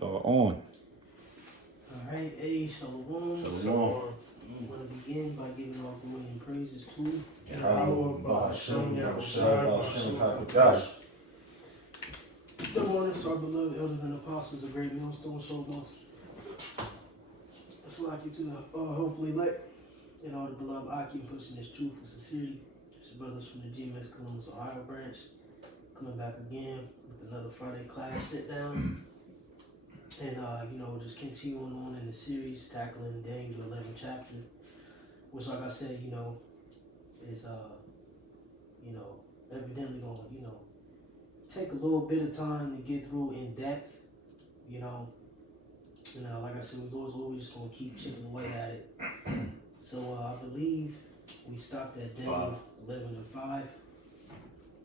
we are on. Alright, hey, Shalom. Shalom. I'm going to begin by giving all glory and praises to Yahweh, Ba'ashem, Yahushua, Ba'ashem, HaKadosh. Good morning, to our beloved elders and apostles of Great Millstone Shalom. It's like you to hopefully let and all the beloved Akim pushing this truth with sincerity. It's your brothers from the GMS Columbus, Ohio branch, coming back again with another Friday class sit down. And, just continuing on in the series, tackling Daniel 11th chapter, which, like I said, is, evidently going to, take a little bit of time to get through in depth, like I said, we're just going to keep chipping away at it. So, I believe we stopped at Daniel 11 and 5.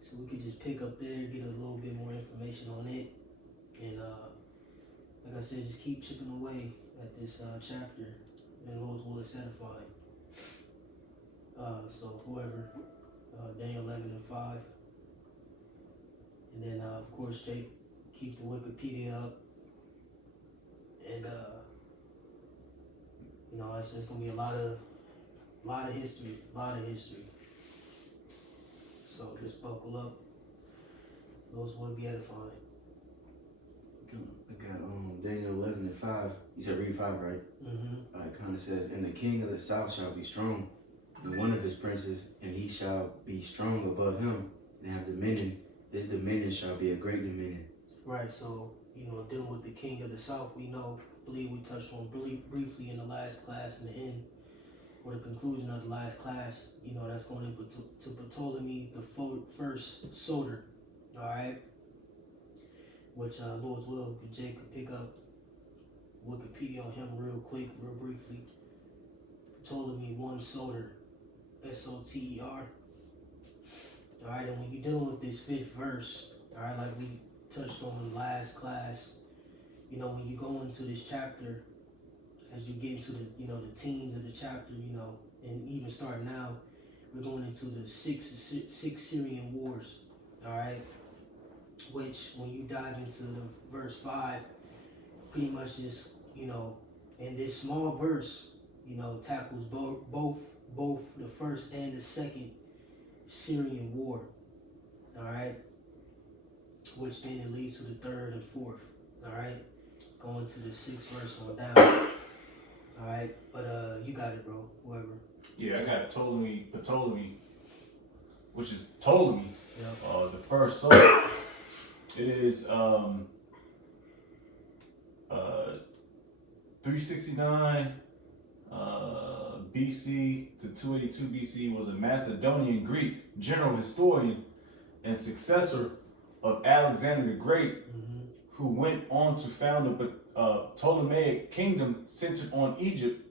So we could just pick up there, get a little bit more information on it, and, like I said, just keep chipping away at this chapter, and Lord's will is edifying. So whoever, Daniel 11 and 5. And then, of course, Jake, keep the Wikipedia up. And, it's going to be a lot of history. So just buckle up. Lord's will be edifying. I got Daniel 11 and 5. You said read 5, right? Mm-hmm. It kind of says, and the king of the south shall be strong, and one of his princes, and he shall be strong above him, and have dominion. His dominion shall be a great dominion. Right, so, dealing with the king of the south, believe we touched on briefly in the last class, in the end, or the conclusion of the last class, that's going to Ptolemy the first Soter, all right? Which Lord's will, Jake could pick up Wikipedia on him real briefly. Ptolemy I Soter, Soter. Alright, and when you're dealing with this fifth verse, alright, like we touched on in the last class, when you go into this chapter, as you get into the, the teens of the chapter, and even start now, we're going into the six Syrian wars, alright? Which, when you dive into the verse 5, pretty much just, in this small verse, tackles both the first and the second Syrian war, all right? Which then it leads to the third and fourth, all right? Going to the sixth verse on down, all right? But you got it, bro, whoever. Yeah, I got Ptolemy, which is Ptolemy, Yep. the first soldier. It is 369 BC to 282 BC, was a Macedonian Greek general historian and successor of Alexander the Great, who went on to found the Ptolemaic kingdom centered on Egypt.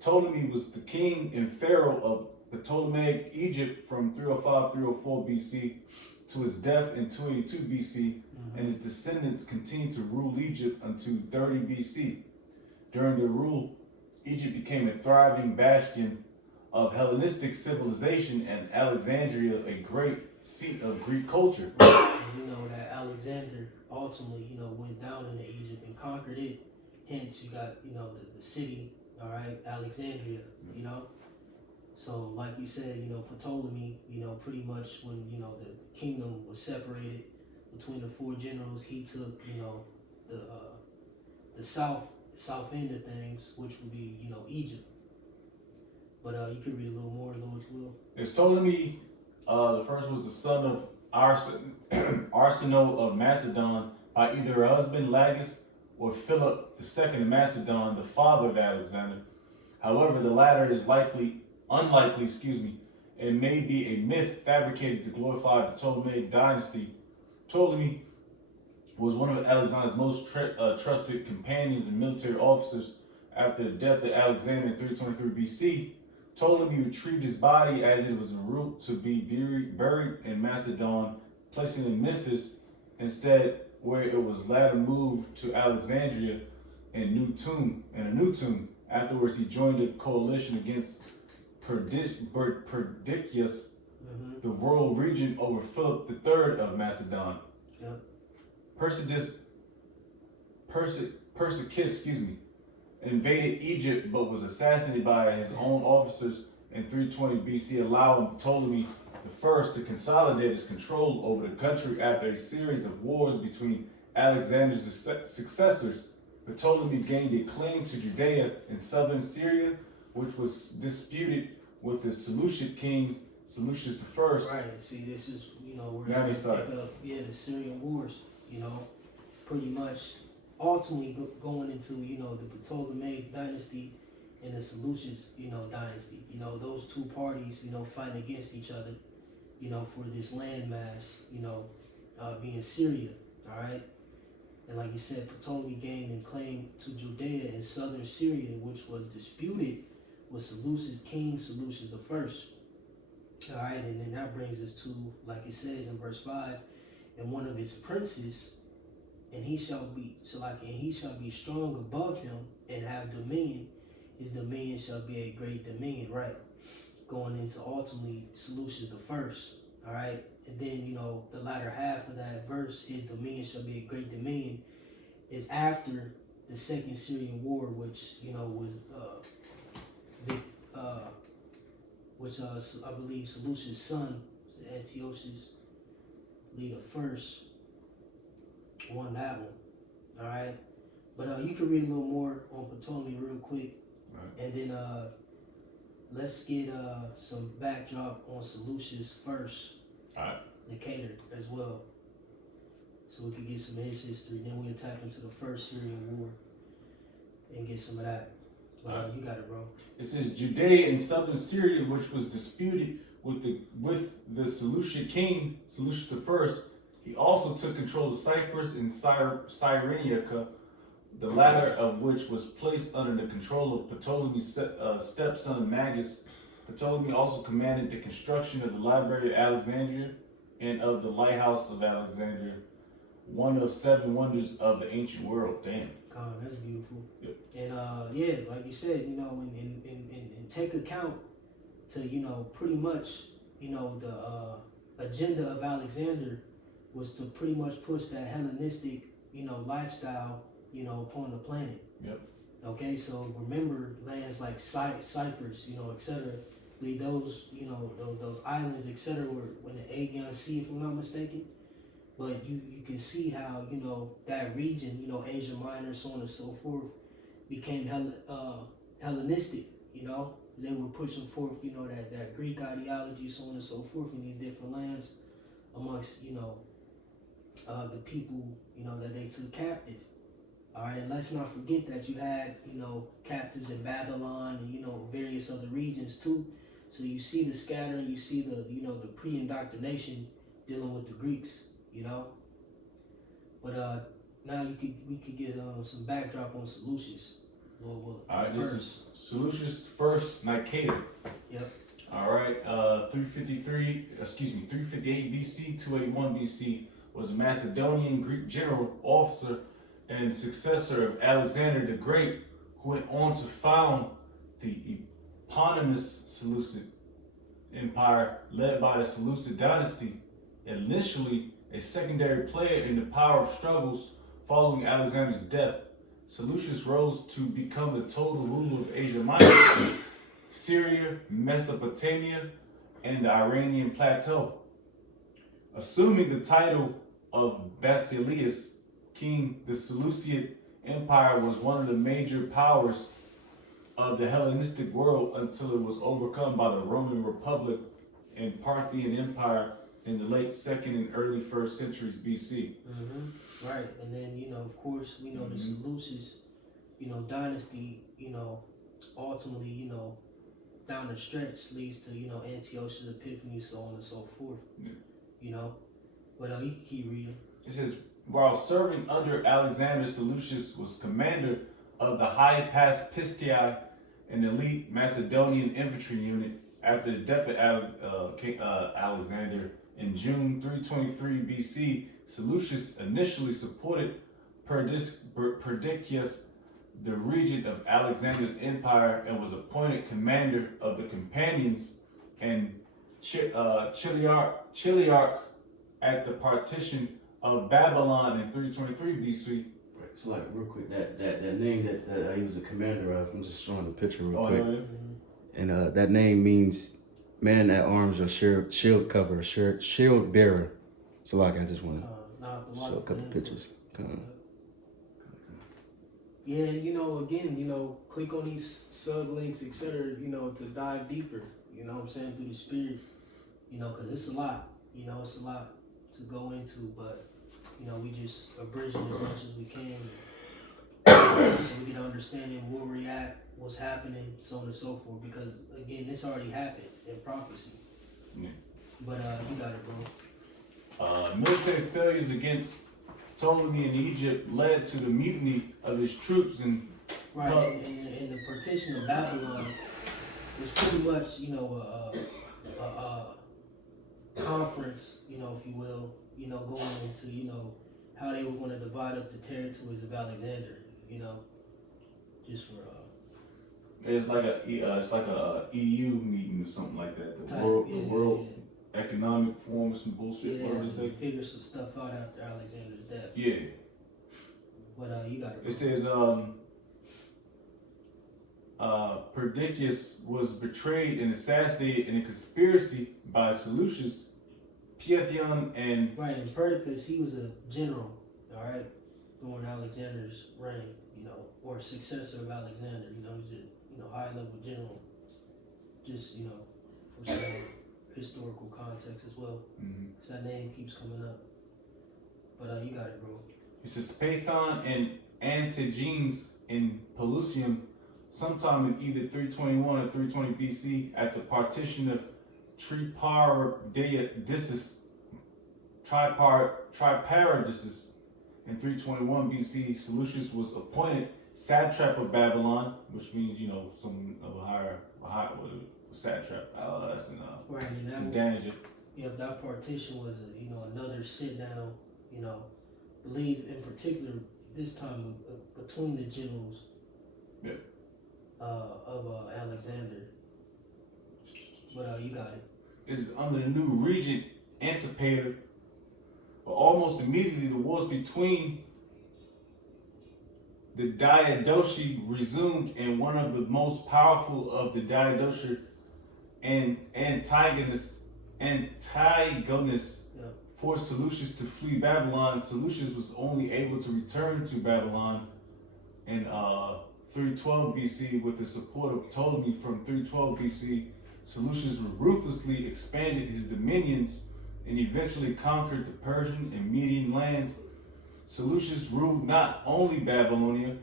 Ptolemy was the king and pharaoh of the Ptolemaic Egypt from 305-304 BC to his death in 282 BC, and his descendants continued to rule Egypt until 30 BC. During their rule, Egypt became a thriving bastion of Hellenistic civilization, and Alexandria a great seat of Greek culture. And that Alexander ultimately, went down into Egypt and conquered it. Hence, you got, the city, all right, Alexandria, So, like you said, Ptolemy, pretty much when, the kingdom was separated between the four generals, he took, the south end of things, which would be, Egypt. But you can read a little more, Lord's will. It's Ptolemy, the first was the son of Arsinoe of Macedon by either her husband Lagus or Philip II of Macedon, the father of Alexander. However, the latter is unlikely, and may be a myth fabricated to glorify the Ptolemaic dynasty. Ptolemy was one of Alexander's most trusted companions and military officers. After the death of Alexander in 323 BC, Ptolemy retrieved his body as it was en route to be buried in Macedon, placing it in Memphis instead, where it was later moved to Alexandria in a new tomb. Afterwards, he joined a coalition against Perdiccas, the royal regent over Philip III of Macedon. Yep. invaded Egypt but was assassinated by his own officers in 320 BC, allowing Ptolemy I to consolidate his control over the country after a series of wars between Alexander's successors. Ptolemy gained a claim to Judea in southern Syria, which was disputed with the Seleucid king Seleucus I. Right. See, this is, you know, where Now we it's start. pick up, the Syrian wars, you know, pretty much ultimately going into, you know, the Ptolemaic dynasty and the Seleucus, you know, dynasty. You know, those two parties, you know, fighting against each other, you know, for this landmass, you know, being Syria, all right? And like you said, Ptolemy gained and claimed to Judea in southern Syria, which was disputed with Seleucus king, Seleucus I. All right, and then that brings us to, like it says in verse 5, and one of his princes, and he shall be strong above him and have dominion. His dominion shall be a great dominion, right? Going into ultimately Seleucus I. All right, and then, you know, the latter half of that verse, his dominion shall be a great dominion, is after the Second Syrian War, which, you know, was I believe Seleucus' son, Antiochus, the first, won that one. All right, but you can read a little more on Ptolemy real quick, Right. and then let's get some backdrop on Seleucus first, Alright. Decatur as well, so we can get some of his history. Then we'll tap into the first Syrian War and get some of that. But you got it, bro. It says Judea and southern Syria, which was disputed with the Seleucid king, Seleucus I. He also took control of Cyprus and Cyrenaica, the latter of which was placed under the control of Ptolemy's stepson Magus. Ptolemy also commanded the construction of the Library of Alexandria and of the Lighthouse of Alexandria, one of 7 wonders of the ancient world. Damn. God, that's beautiful. Yep. And like you said, you know, and take account to, you know, pretty much, you know, the agenda of Alexander was to pretty much push that Hellenistic, you know, lifestyle, you know, upon the planet. Yep. Okay, so remember lands like Cyprus, you know, etc. Those, you know, those islands, etc. were in the Aegean Sea, if I'm not mistaken. But you can see how, you know, that region, you know, Asia Minor, so on and so forth, became Hellenistic, you know. They were pushing forth, you know, that Greek ideology, so on and so forth in these different lands amongst, you know, the people, you know, that they took captive. All right, and let's not forget that you had, you know, captives in Babylon and, you know, various other regions too. So you see the scattering, you see the, you know, the pre-indoctrination dealing with the Greeks, you know. But now we could get some backdrop on Seleucus. All right, this is Seleucus I, Nicator. Yep. All right, 358 BC, 281 BC, was a Macedonian Greek general, officer, and successor of Alexander the Great, who went on to found the eponymous Seleucid Empire led by the Seleucid dynasty, initially a secondary player in the power struggles following Alexander's death. Seleucus rose to become the total ruler of Asia Minor, Syria, Mesopotamia, and the Iranian plateau. Assuming the title of Basileus, king, the Seleucid Empire was one of the major powers of the Hellenistic world until it was overcome by the Roman Republic and Parthian Empire in the late 2nd and early 1st centuries BC. Mm-hmm. Right, and then, you know, of course, we know the Seleucus, you know, dynasty, you know, ultimately, you know, down the stretch leads to, you know, Antiochus Epiphanes, so on and so forth. Yeah. You know, but you can keep reading. It says, while serving under Alexander, Seleucus was commander of the High Pass Pistii, an elite Macedonian infantry unit. After the death of Alexander in June 323 BC, Seleucus initially supported Perdiccas, the regent of Alexander's empire, and was appointed commander of the Companions and Chiliarch at the partition of Babylon in 323 BC. So like real quick, that name that he was a commander of. I'm just showing the picture real quick. And that name means man at arms or shield cover, shield bearer. So like I just want to show a couple pictures. Yeah, you know, again, you know, click on these sub links, etc. You know, to dive deeper. You know what I'm saying, through the spirit. You know, because it's a lot. You know, it's a lot to go into, but you know, we just abridging as much as we can, so we get an understanding of where we're at, what's happening, so on and so forth. Because again, this already happened in prophecy. Yeah. But you got it, bro. Military failures against Ptolemy in Egypt led to the mutiny of his troops and right. And the partition of Babylon was pretty much, you know, a conference, you know, if you will, you know, going into, you know, how they were going to divide up the territories of Alexander, you know, just for it's like a EU meeting or something like that. The World Economic Forum or some bullshit. Yeah, whatever they say. Figure some stuff out after Alexander's death. Yeah. But you got it. It says Perdiccas was betrayed and assassinated in a conspiracy by Seleucus, Piethion, and right. And Perdiccas, he was a general, all right, during Alexander's reign, you know, or successor of Alexander. You know, he's a high level general. Just you know, for some historical context as well. Cause that name keeps coming up. But you got it, bro. It says Pathon and Antigenes in Pelusium, sometime in either 321 or 320 BC, at the partition of Triparadisus in 321 BC, Seleucus was appointed satrap of Babylon, which means, you know, some of a higher satrap. That's right, and some danger. Yeah, that partition was another sit down, you know, believe in particular this time between the generals of Alexander. But you got it. Is under the new regent Antipater, but almost immediately the wars between the Diadochi resumed, and one of the most powerful of the Diadochi and antagonists forced Seleucus to flee Babylon. Seleucus was only able to return to Babylon in 312 BC with the support of Ptolemy. From 312 BC, Seleucus ruthlessly expanded his dominions and eventually conquered the Persian and Median lands. Seleucus ruled not only Babylonia,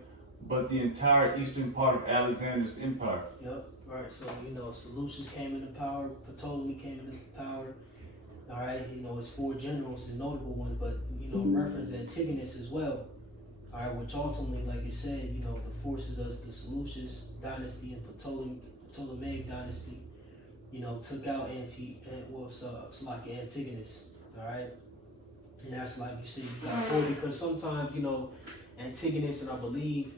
but the entire eastern part of Alexander's empire. Yep, right. So, Seleucus came into power, Ptolemy came into power. All right, his four generals, the notable ones, but, reference Antigonus as well. All right, which ultimately, like you said, the forces us, the Seleucus dynasty and Ptolemaic dynasty, took out Antigonus. All right. And that's like you said, you got four, because sometimes, Antigonus and I believe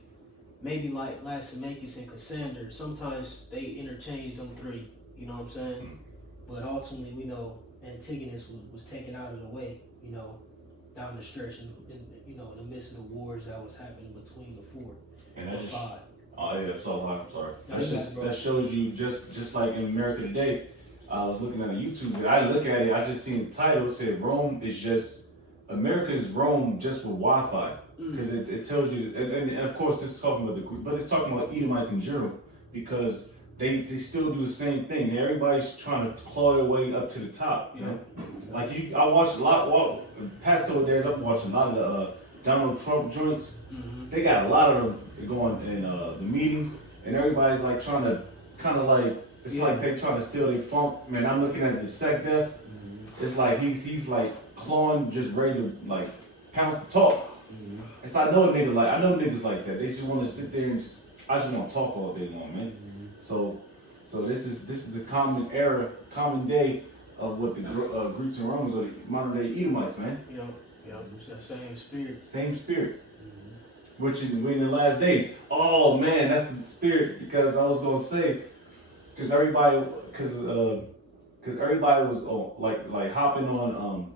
maybe like Lysimachus and Cassander, sometimes they interchange them three, you know what I'm saying? But ultimately, we know Antigonus was taken out of the way, down the stretch in the midst of the wars that was happening between the four and that's and just, five. Oh yeah, so I'm sorry. That shows you just like in America Today. I was looking at a YouTube. I look at it. I just seen the title. It said Rome is just America is Rome just with Wi-Fi, because it tells you. And of course, this is talking about but it's talking about Edomites in general, because they still do the same thing. Everybody's trying to claw their way up to the top. You know, like I watched a lot. Well, the past couple of days, I've watched a lot of the Donald Trump joints. They got a lot of them going in the meetings, and everybody's like trying to kind of like. It's like they trying to steal their funk. Man, I'm looking at the SecDef. It's like he's like clawing, just ready to like pounce the talk. And so I know niggas like that. They just want to sit there and I just want to talk all day long, man. So this is the common day of what the Greeks and Romans or the modern day Edomites, man. It's that same spirit. Same spirit. Which in the last days. Oh man, that's the spirit, because I was gonna say. Because everybody was like hopping on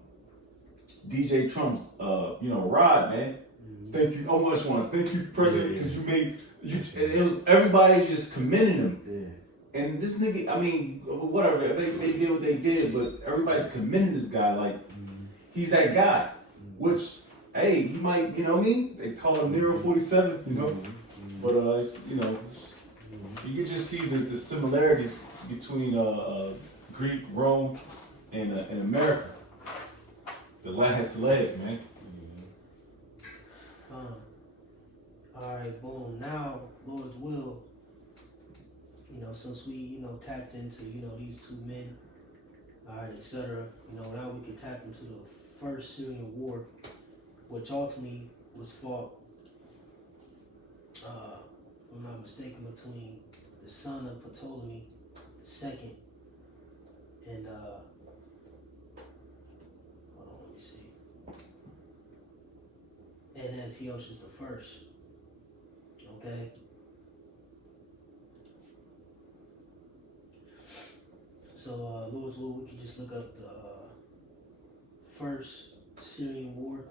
DJ Trump's ride, man. Thank you. I just want to thank you, President, because you made it was everybody just commending him. Yeah. And this nigga, I mean, whatever, they did what they did, but everybody's commending this guy like he's that guy. Which, hey, he might, you know what I mean? They call him Nero 47, you know. But you know, you can just see the similarities between Greek, Rome, and America. The last leg, man. Alright, boom. Now, Lord's will, you know, since we, you know, tapped into, you know, these two men, alright, etc., you know, now we can tap into the first Syrian war, which ultimately was fought, if I'm not mistaken, between the son of Ptolemy II and, hold on, let me see, and Antiochus the First. Okay. So, Lord's will, we can just look up the first Syrian war.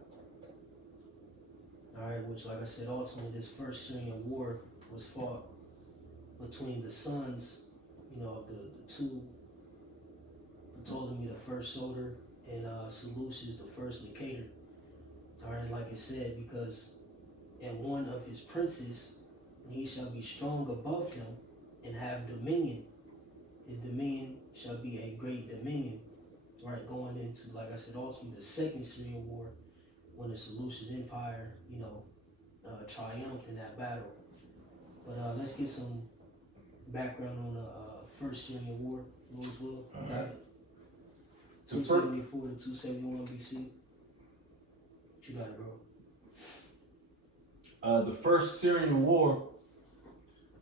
Alright, which, like I said, ultimately this first Syrian war was fought between the sons, you know, of the two, Ptolemy the first soldier and Seleucus the first Nicator. Alright, like I said, because and one of his princes, he shall be strong above him and have dominion. His dominion shall be a great dominion. Right, going into, like I said, ultimately the second Syrian war, when the Seleucid Empire, you know, triumphed in that battle. But let's get some background on the first Syrian war, Lord's will. All right. 274 to 271 BC. What you got it, bro? The first Syrian War,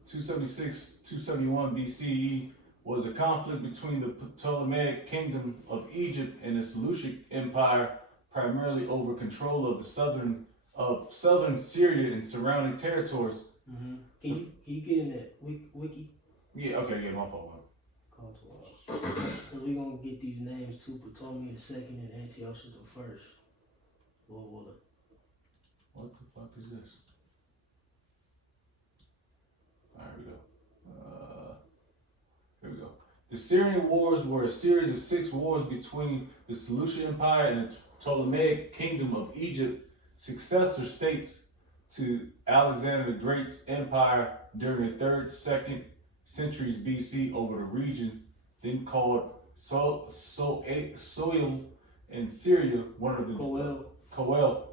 276-271 BCE, was a conflict between the Ptolemaic Kingdom of Egypt and the Seleucid Empire, primarily over control of the southern Syria and surrounding territories. Mm-hmm. Can you get in that wiki? Yeah. Okay. Yeah. My fault. Because we're going to get these names too, Ptolemy II and Antiochus the First. Lord willing. What the fuck is this? Alright, here we go. Here we go. The Syrian Wars were a series of 6 wars between the Seleucid Empire and the Ptolemaic Kingdom of Egypt, successor states to Alexander the Great's empire during the 3rd, 2nd centuries BC over the region, then called Soil in Syria, one of the Koel,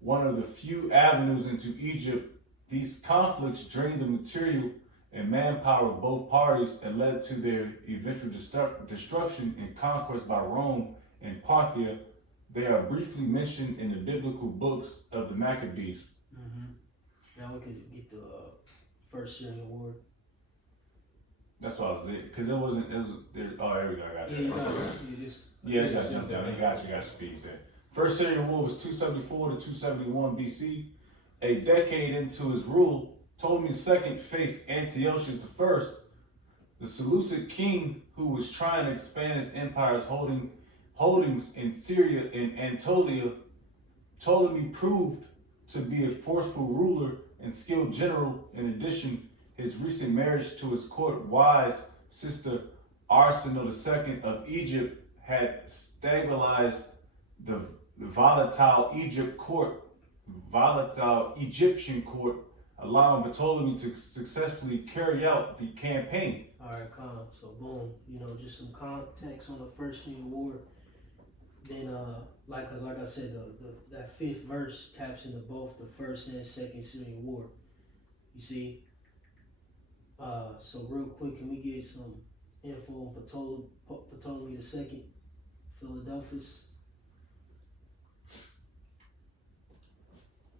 one of the few avenues into Egypt. These conflicts drained the material and manpower of both parties and led to their eventual destruction and conquest by Rome and Parthia. They are briefly mentioned in the biblical books of the Maccabees. Mm-hmm. Now we could get the first Syrian war. That's what I was it, because it was there. Oh, here we go. I got you. Yeah, just gotta jump down. You got you. See, you said. First Syrian War was 274 to 271 BC. A decade into his rule, Ptolemy II faced Antiochus I, the Seleucid king who was trying to expand his empire's holdings in Syria and Anatolia. Ptolemy proved to be a forceful ruler and skilled general. In addition, his recent marriage to his court wise sister Arsinoe II of Egypt had stabilized the volatile Egyptian court, allowing Ptolemy to successfully carry out the campaign. Alright, calm. So boom, you know, just some context on the first Syrian war. Then like I said, that 5th verse taps into both the first and second Syrian war. You see? So real quick, can we get some info on Ptolemy II, Philadelphus,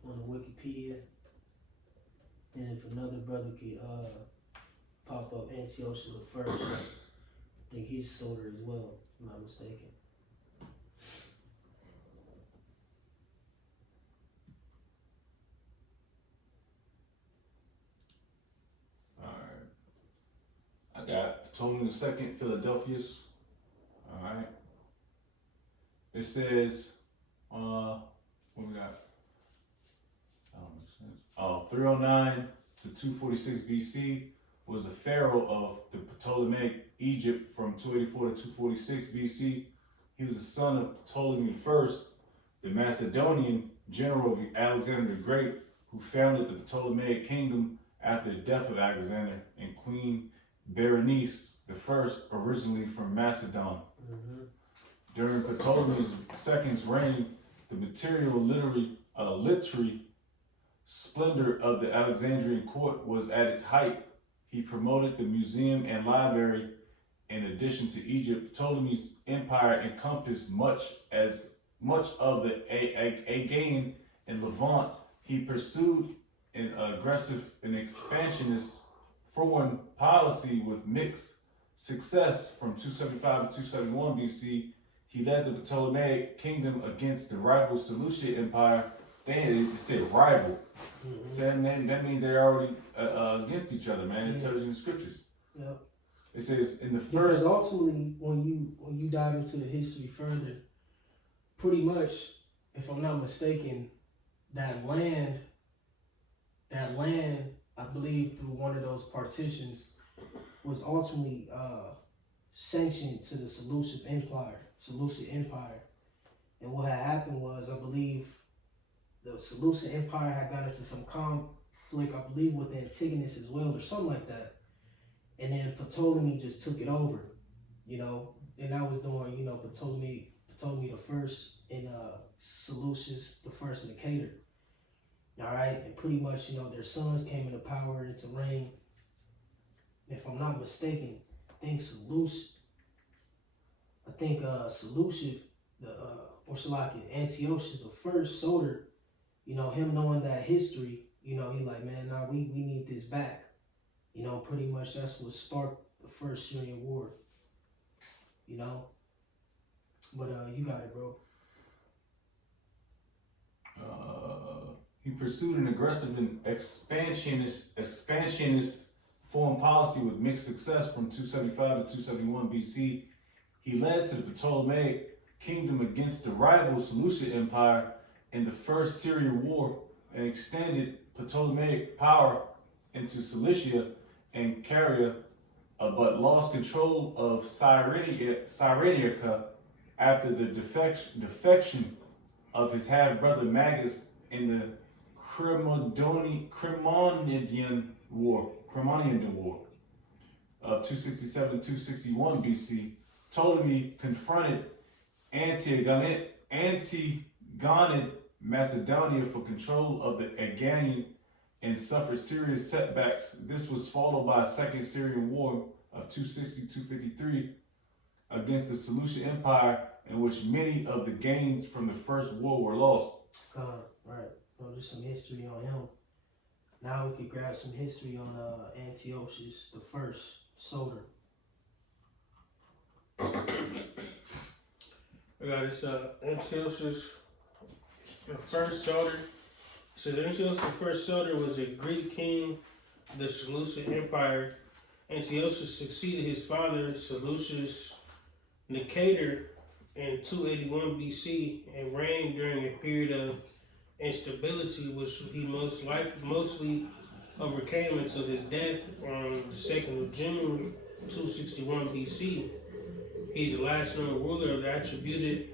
on the Wikipedia? And if another brother could pop up Antiochus the First, I think he's soldier as well, if I'm not mistaken. I got Ptolemy II, Philadelphus. All right. It says, what we got? 309 to 246 BC, was the pharaoh of the Ptolemaic Egypt from 284 to 246 BC. He was the son of Ptolemy I, the Macedonian general of Alexander the Great, who founded the Ptolemaic kingdom after the death of Alexander, and Queen Berenice I, originally from Macedon. Mm-hmm. During Ptolemy II's reign, the material literary splendor of the Alexandrian court was at its height. He promoted the museum and library. In addition to Egypt, Ptolemy's empire encompassed much of the Aegean and Levant. He pursued an aggressive and expansionist foreign policy with mixed success. From 275 to 271 BC, he led the Ptolemaic kingdom against the rival Seleucid Empire. They said rival. Mm-hmm. So that means they're already against each other, man. It tells you in the scriptures. Yep. It says in the Because first. ultimately, when you dive into the history further, pretty much, if I'm not mistaken, that land, I believe through one of those partitions, was ultimately sanctioned to the Seleucid Empire. And what had happened was, I believe, the Seleucid Empire had got into some conflict, I believe, with Antigonus as well, or something like that. And then Ptolemy just took it over, and that was during, Ptolemy the first and Seleucus the first and Nicator. All right, and pretty much, their sons came into power and to reign. If I'm not mistaken, I think Seleucus, Antiochus the first Soter, him knowing that history, he like, man, nah, we need this back. Pretty much that's what sparked the first Syrian war. But you got it, bro. He pursued an aggressive and expansionist foreign policy with mixed success. From 275 to 271 BC. He led to the Ptolemaic kingdom against the rival Seleucid Empire in the First Syrian War, and extended Ptolemaic power into Cilicia and Caria, but lost control of Cyrenaica after the defection of his half-brother Magus in the Cremonian War of 267-261 BC. Ptolemy confronted Antigonid Macedonia for control of the Aegean and suffered serious setbacks. This was followed by a second Syrian War of 260-253 against the Seleucid Empire, in which many of the gains from the first war were lost. Right. So just some history on him. Now we could grab some history on Antiochus the first Soter. I got this Antiochus the first Soter. So Antiochus the first Soter was a Greek king of the Seleucid Empire. Antiochus succeeded his father Seleucus Nicator in 281 BC and reigned during a period of instability, which he mostly overcame until his death on the 2nd of June 261 BC. He's the last known ruler of the attributed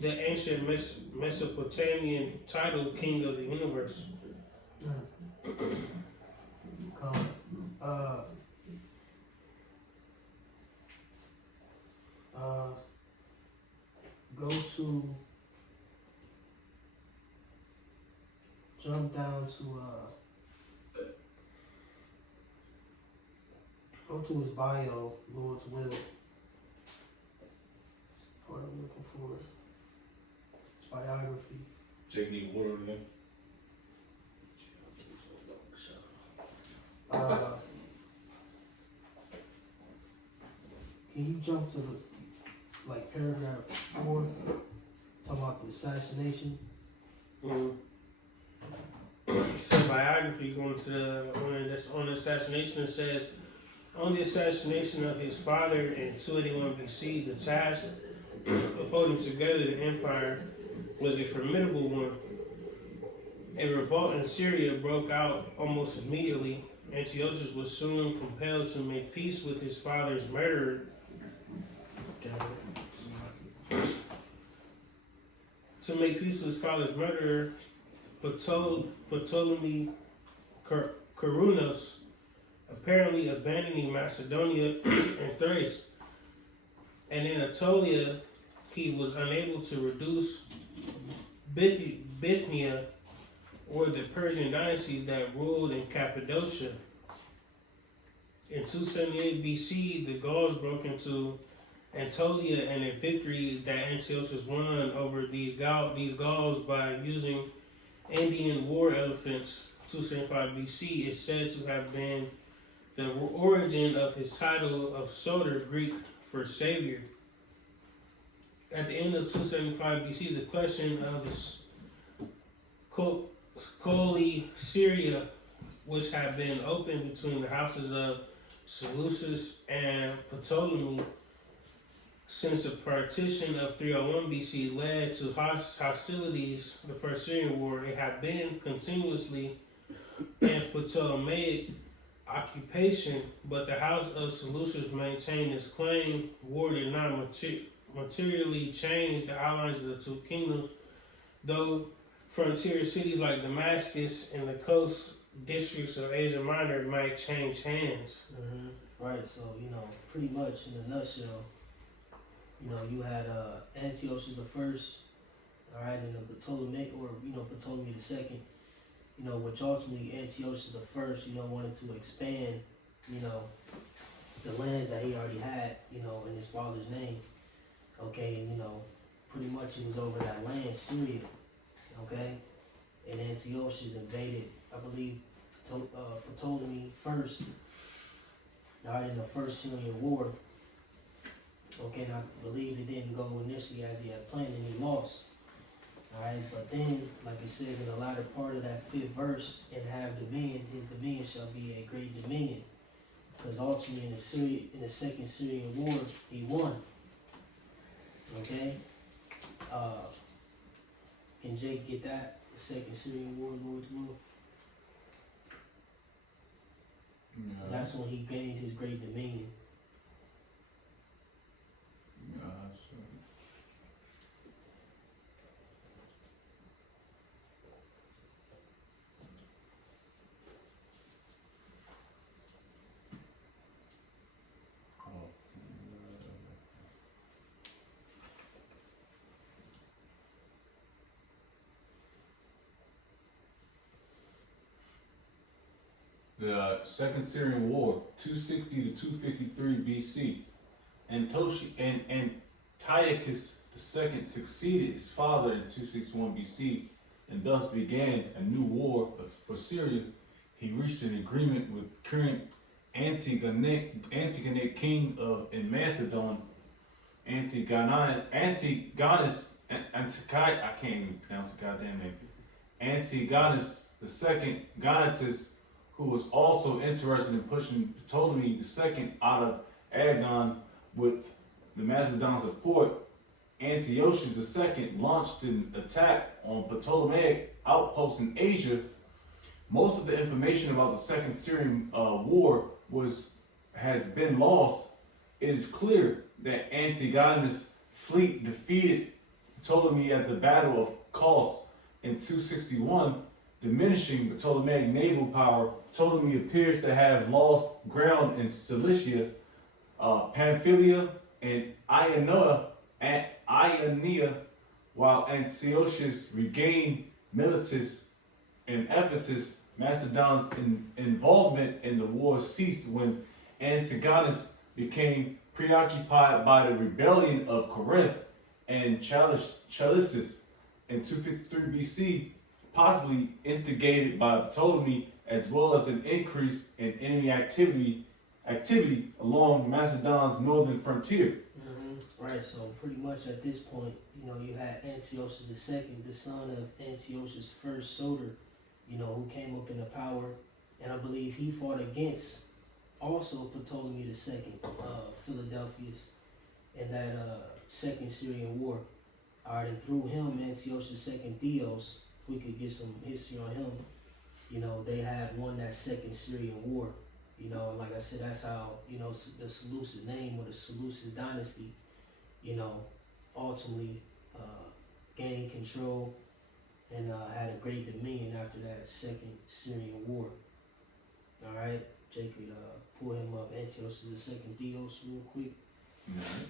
the ancient Mesopotamian title King of the Universe. Jump down to go to his bio, Lord's will. That's what I'm looking for. His biography. Jake need water in there. Can you jump to paragraph 4, talking about the assassination? So biography going to one that's on the assassination, it says, on the assassination of his father in 281 BC, the task of holding together the empire was a formidable one. A revolt in Syria broke out almost immediately. Antiochus was soon compelled to make peace with his father's murderer. To make peace with his father's murderer, Ptolemy Carunos, apparently abandoning Macedonia and Thrace. And in Anatolia, he was unable to reduce Bithynia, or the Persian dynasties that ruled in Cappadocia. In 278 BC, the Gauls broke into Anatolia, and a victory that Antiochus won over these Gauls by using Indian war elephants, 275 BC, is said to have been the origin of his title of Soter, Greek for savior. At the end of 275 BC, the question of the Colli Syria, which had been open between the houses of Seleucus and Ptolemy since the partition of 301 BC, led to hostilities, the First Syrian War. It had been continuously in Ptolemaic occupation, but the house of Seleucus maintained its claim. War did not materially change the outlines of the two kingdoms, though frontier cities like Damascus and the coast districts of Asia Minor might change hands. Right, so, pretty much in a nutshell, you had Antiochus the first, all right, and the Ptolemy, or, Ptolemy the second, which ultimately Antiochus the first, wanted to expand, the lands that he already had, in his father's name, okay, and, pretty much he was over that land, Syria, okay, and Antiochus invaded, I believe, Ptolemy first, all right, in the First Syrian War, okay, and I believe it didn't go initially as he had planned, and he lost. Alright, but then, like it says in the latter part of that 5th verse, and have dominion, his dominion shall be a great dominion. Because ultimately in the Second Syrian War, he won. Okay? Can Jake get that? The Second Syrian War, Lord's will? Yeah. That's when he gained his great dominion. The Second Syrian War, 260 to 253 BC. Antiochus II succeeded his father in 261 BC and thus began a new war for Syria. He reached an agreement with current Antigonid king in Macedon, Antigonus, I can't even pronounce the goddamn name, Antigonus II Gonatus, who was also interested in pushing Ptolemy II out of Agon with the Macedon support. Antiochus II launched an attack on Ptolemaic outposts in Asia. Most of the information about the Second Syrian War has been lost. It is clear that Antigonus' fleet defeated Ptolemy at the Battle of Kos in 261, diminishing Ptolemaic naval power. Ptolemy appears to have lost ground in Cilicia, Pamphylia, and Ionia, while Antiochus regained Miletus and Ephesus. Macedon's involvement in the war ceased when Antigonus became preoccupied by the rebellion of Corinth and Chalcis in 253 BC, possibly instigated by Ptolemy, as well as an increase in enemy activity along Macedon's northern frontier. Right, so pretty much at this point, you had Antiochus II, the son of Antiochus I Soter, who came up into power, and I believe he fought against also Ptolemy II, Philadelphus, in that Second Syrian War. Alright, and through him, Antiochus II Theos we could get some history on him, you know, they had won that second Syrian war. You know, and like I said, that's how, you know, the Seleucid name or the Seleucid dynasty, you know, ultimately gained control and had a great dominion after that second Syrian war. All right, Jay could pull him up. Antiochus the second Theos real quick. Mm-hmm.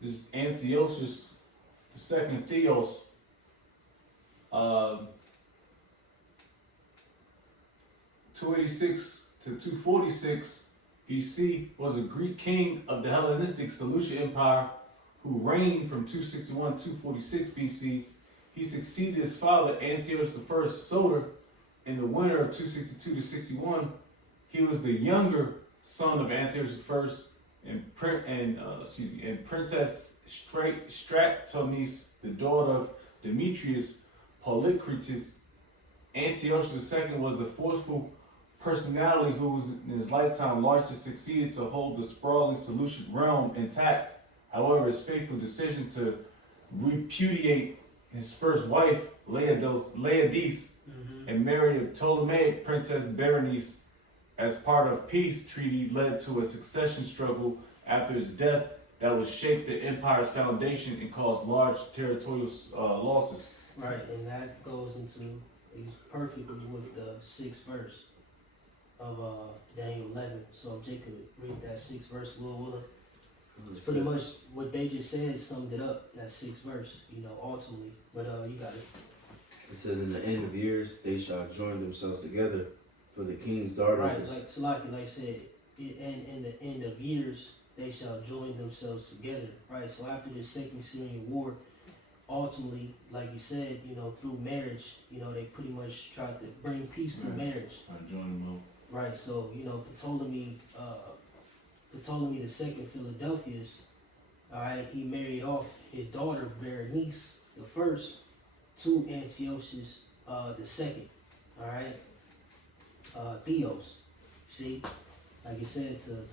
This is Antiochus the second Theos. 286 to 246 BC, was a Greek king of the Hellenistic Seleucid Empire who reigned from 261 to 246 BC. He succeeded his father Antiochus I Soter in the winter of 262 to 61. He was the younger son of Antiochus I and Princess Stratonice, the daughter of Demetrius Polycritus. Antiochus II was a forceful personality who was in his lifetime largely succeeded to hold the sprawling Seleucid realm intact. However, his fateful decision to repudiate his first wife, Laodice, and marry a Ptolemaic princess Berenice as part of peace treaty led to a succession struggle after his death that would shake the empire's foundation and cause large territorial losses. Right, and that goes into perfectly with the 6th verse of Daniel 11. So Jay could read that 6th verse, Lord willing. It's pretty much what they just said summed it up, that 6th verse, you know, ultimately. But you got it. It says, in the end of years, they shall join themselves together for the king's daughter. Right, like Salaki, like I said, and in the end of years, they shall join themselves together. Right, so after the second Syrian war, ultimately, like you said, you know, through marriage, you know, they pretty much tried to bring peace through marriage. I join them all. Right, so, you know, Ptolemy the second Philadelphus, all right, he married off his daughter Berenice the first to Antiochus the second, all right, Theos. See, like you said, to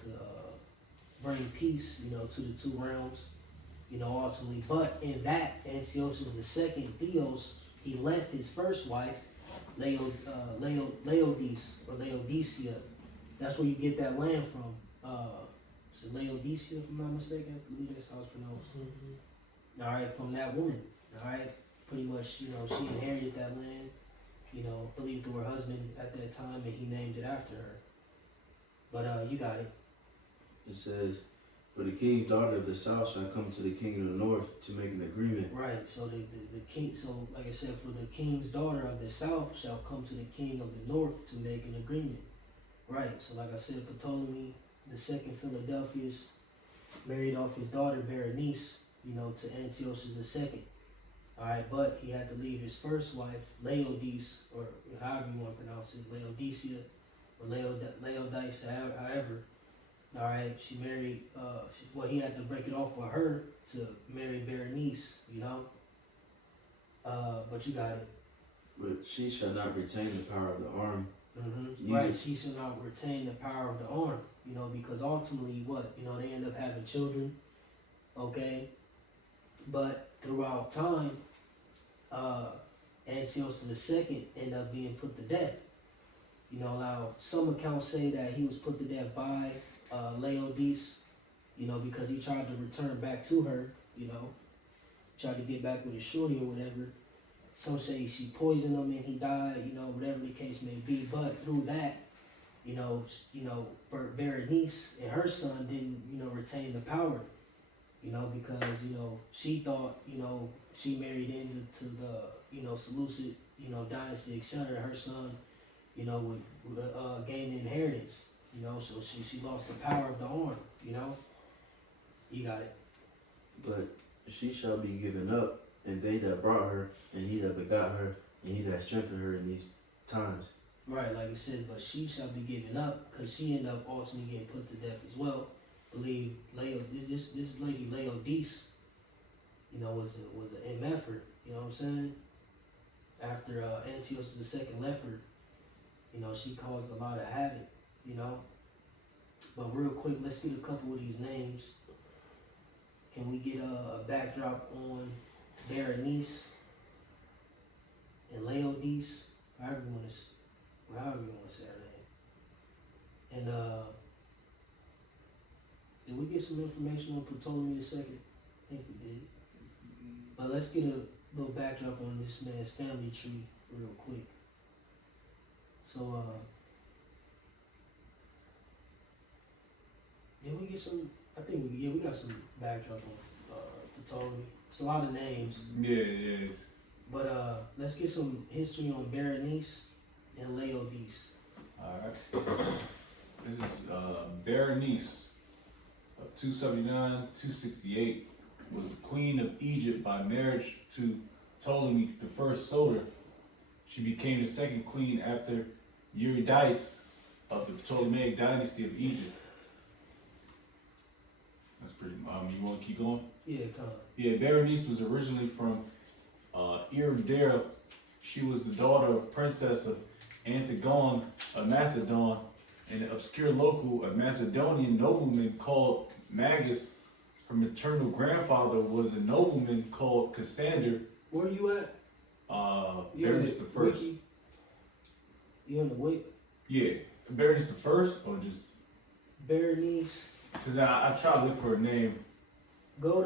bring peace, you know, to the two realms, you know, ultimately. But in that Antiochus the second Theos, he left his first wife, Laodice or Laodicea. That's where you get that land from. It's Laodicea, if I'm not mistaken. I believe that's how it's pronounced. Mm-hmm. All right, from that woman. All right, pretty much, you know, she inherited that land. You know, believed through her husband at that time, and he named it after her. But you got it. It says, for the king's daughter of the south shall come to the king of the north to make an agreement. Right, so the king, so like I said, for the king's daughter of the south shall come to the king of the north to make an agreement. Right, so like I said, Ptolemy the second Philadelphus married off his daughter Berenice, you know, to Antiochus the second. All right, but he had to leave his first wife, Laodice, or however you want to pronounce it, Laodicea, or Laodice, however. All right, she married, he had to break it off with her to marry Berenice, you know. But you got it. But she shall not retain the power of the arm. Mm-hmm. Right, she shall not retain the power of the arm, you know, because ultimately what? You know, they end up having children, okay? But throughout time, Antiochus II ended up being put to death. You know, now some accounts say that he was put to death by Laodice, you know, because he tried to return back to her, you know, tried to get back with his shorty or whatever. Some say she poisoned him and he died, you know, whatever the case may be. But through that, you know, Berenice and her son didn't, you know, retain the power, you know, because, you know, she thought, you know, she married into the, you know, Seleucid, you know, dynasty, etc. Her son, you know, would gain inheritance, you know, so she lost the power of the arm, you know. You got it. But she shall be given up, and they that brought her, and he that begot her, and he that strengthened her in these times. Right, like I said, but she shall be given up, because she ended up ultimately getting put to death as well. Believe this lady Laodice, you know, was an MFer, you know what I'm saying? After Antiochus II left her, you know, she caused a lot of havoc, you know. But real quick, let's get a couple of these names. Can we get a backdrop on Berenice and Laodice, however you want to say her name. And did we get some information on Ptolemy II? I think we did. But let's get a little backdrop on this man's family tree real quick. So did we get some? I think we got some backdrop on Ptolemy. It's a lot of names. Yeah, it is. But let's get some history on Berenice and Laodice. Alright. This is Berenice of 279, 268 was queen of Egypt by marriage to Ptolemy I Soter. She became the second queen after Eurydice of the Ptolemaic dynasty of Egypt. That's pretty. You want to keep going? Yeah, come on. Yeah, Berenice was originally from Eridea. She was the daughter of Princess of Antigone of Macedon, and an obscure local, a Macedonian nobleman called Magus. Her maternal grandfather was a nobleman called Cassander. Where are you at? Berenice the First. Wiki? You on the wiki? Yeah, Berenice the First, or just Berenice. because I tried to look for a name. Go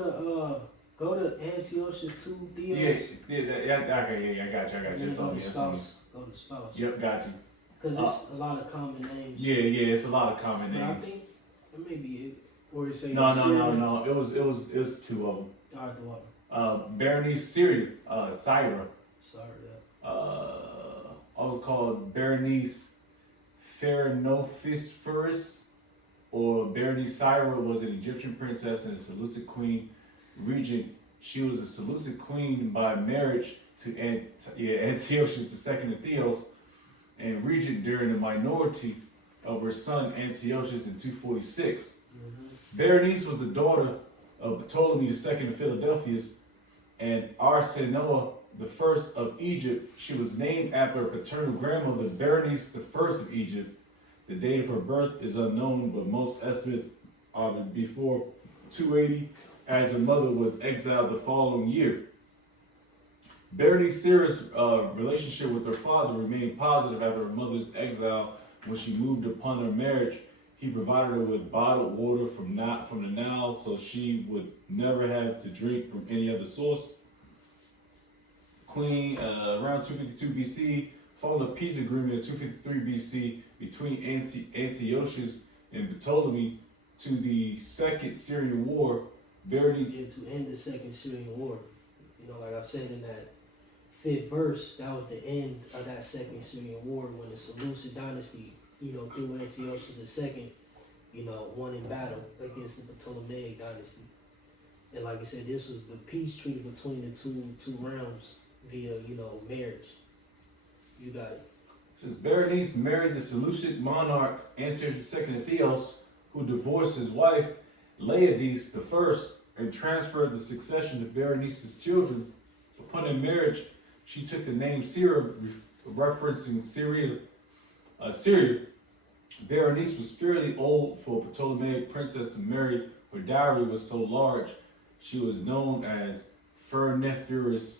to Antiochus 2 Theos. Yeah, okay, I got you. It's Go on to me. spouse. Go to spouse. Yep, got you. Because it's a lot of common names. Yeah, it's a lot of common But I names. think that may be it. Or you say No. Syria. It was two of them. All right, the water. Berenice Syria, Syra. Sorry, yeah. Also called Berenice Pharenophisferus, or Berenice Syra was an Egyptian princess and a Seleucid queen regent. She was a Seleucid queen by marriage to Antiochus II of Theos, and regent during the minority of her son Antiochus in 246. Berenice was the daughter of Ptolemy II of Philadelphus and Arsinoe I of Egypt. She was named after her paternal grandmother, Berenice I of Egypt. The date of her birth is unknown, but most estimates are before 280, as her mother was exiled the following year. Berenice Syra's relationship with her father remained positive after her mother's exile. When she moved upon her marriage, he provided her with bottled water from the Nile, so she would never have to drink from any other source. Queen, around 252 BC, following a peace agreement in 253 BC between Antiochus and Ptolemy to the Second Syrian War, Berenice. Yeah, to end the Second Syrian War. You know, like I said in that 5th verse, that was the end of that Second Syrian War when the Seleucid dynasty, through Antiochus II, won in battle against the Ptolemaic dynasty. And like I said, this was the peace treaty between the two realms via, marriage. You got it. Says Berenice married the Seleucid monarch Antiochus II of Theos, who divorced his wife Laodice I and transferred the succession to Berenice's children. Upon their marriage, she took the name Syria, referencing Syria. Berenice was fairly old for a Ptolemaic princess to marry. Her dowry was so large, she was known as Pharenophyris,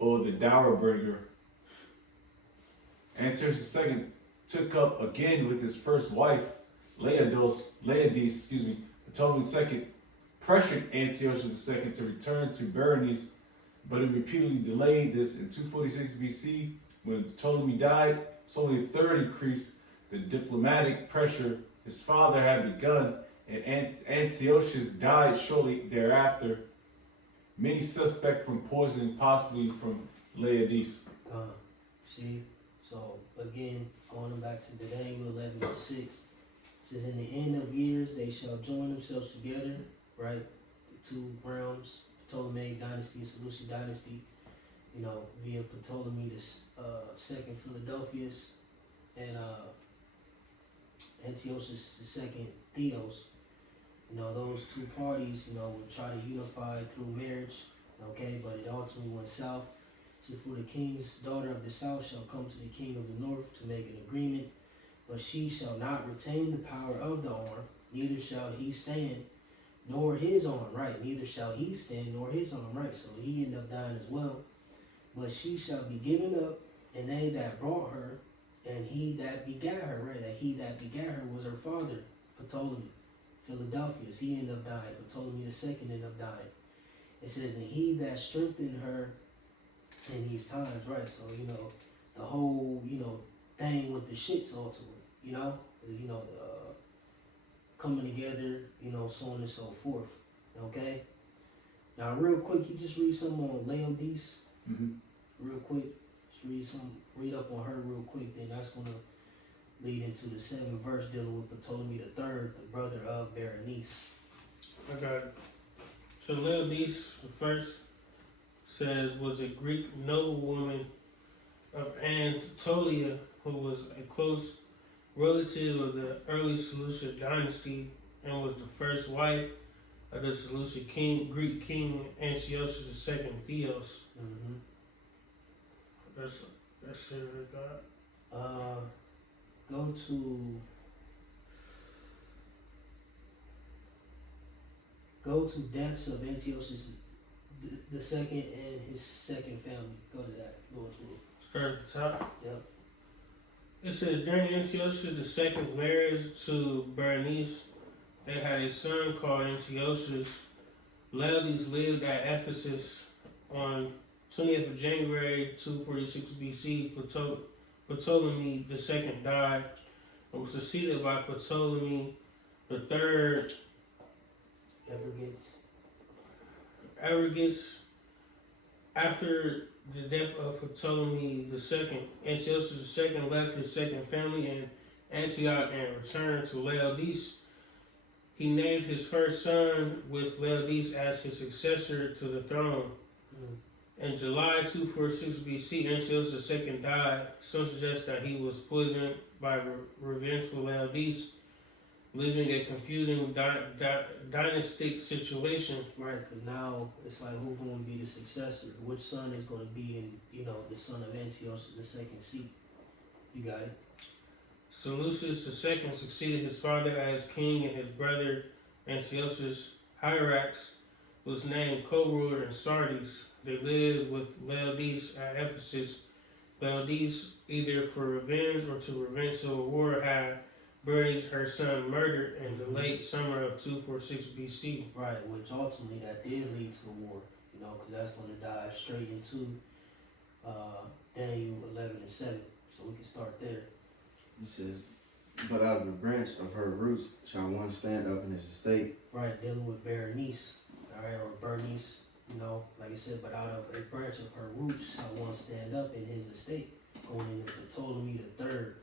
or the dower bringer. Antiochus II took up again with his first wife, Laodice. Ptolemy II pressured Antiochus II to return to Berenice, but he repeatedly delayed this. In 246 BC, when Ptolemy died, Ptolemy III increased the diplomatic pressure his father had begun, and Antiochus died shortly thereafter. Many suspect from poisoning, possibly from Laodice. See? So, again, going back to Daniel 11:6, it says, in the end of years they shall join themselves together, right? The two realms, Ptolemaic dynasty and Seleucid dynasty, via Ptolemy the second Philadelphus and Antiochus II Theos. Those two parties, would try to unify through marriage, okay, but it ultimately went south. So for the king's daughter of the south shall come to the king of the north to make an agreement. But she shall not retain the power of the arm, neither shall he stand, nor his arm, right? Neither shall he stand, nor his arm, right? So he ended up dying as well. But she shall be given up, and they that brought her, and he that begat her, right? That he that begat her was her father, Ptolemy, Philadelphus. He ended up dying. Ptolemy the second ended up dying. It says, and he that strengthened her in these times, right? So, the whole, thing with the shits ultimately, coming together, so on and so forth. Okay? Now, real quick, you just read something on Laodice, real quick. Just read up on her real quick, then that's going to lead into the 7th verse dealing with Ptolemy the third, the brother of Berenice. I got it. So Laodice, the first, says, was a Greek noblewoman of Anatolia who was a close relative of the early Seleucid dynasty and was the first wife of the Seleucid Greek king Antiochus II Theos. Mm-hmm. That's it. I got. Go to deaths of Antiochus the second and his second family. Go to that. Lord's will. Start at the top. Yep. It says during Antiochus II's marriage to Berenice, they had a son called Antiochus. Laodice lived at Ephesus on 20th of January 246 BC. Ptolemy II died and was succeeded by Ptolemy III Arrogance. After the death of Ptolemy II, Antiochus II left his second family in Antioch and returned to Laodice. He named his first son with Laodice as his successor to the throne. In July 246 BC, Antiochus II died. Some suggest that he was poisoned by revengeful Laodice, leaving a confusing dynastic situation. Right, because now it's like who's going to be the successor? Which son is going to be in, the son of Antiochus the second seat? You got it. Seleucus II succeeded his father as king, and his brother Antiochus Hierax was named co-ruler in Sardis. They lived with Laodice at Ephesus. Laodice, either for revenge or to prevent civil war, had Berenice, her son, murdered in the late summer of 246 BC. Right, which ultimately that did lead to the war, because that's going to dive straight into Daniel 11 and 7. So we can start there. He says, but out of the branch of her roots shall one stand up in his estate. Right, dealing with Berenice, all right, or Bernice, like I said, but out of a branch of her roots shall one stand up in his estate, going into Ptolemy the third,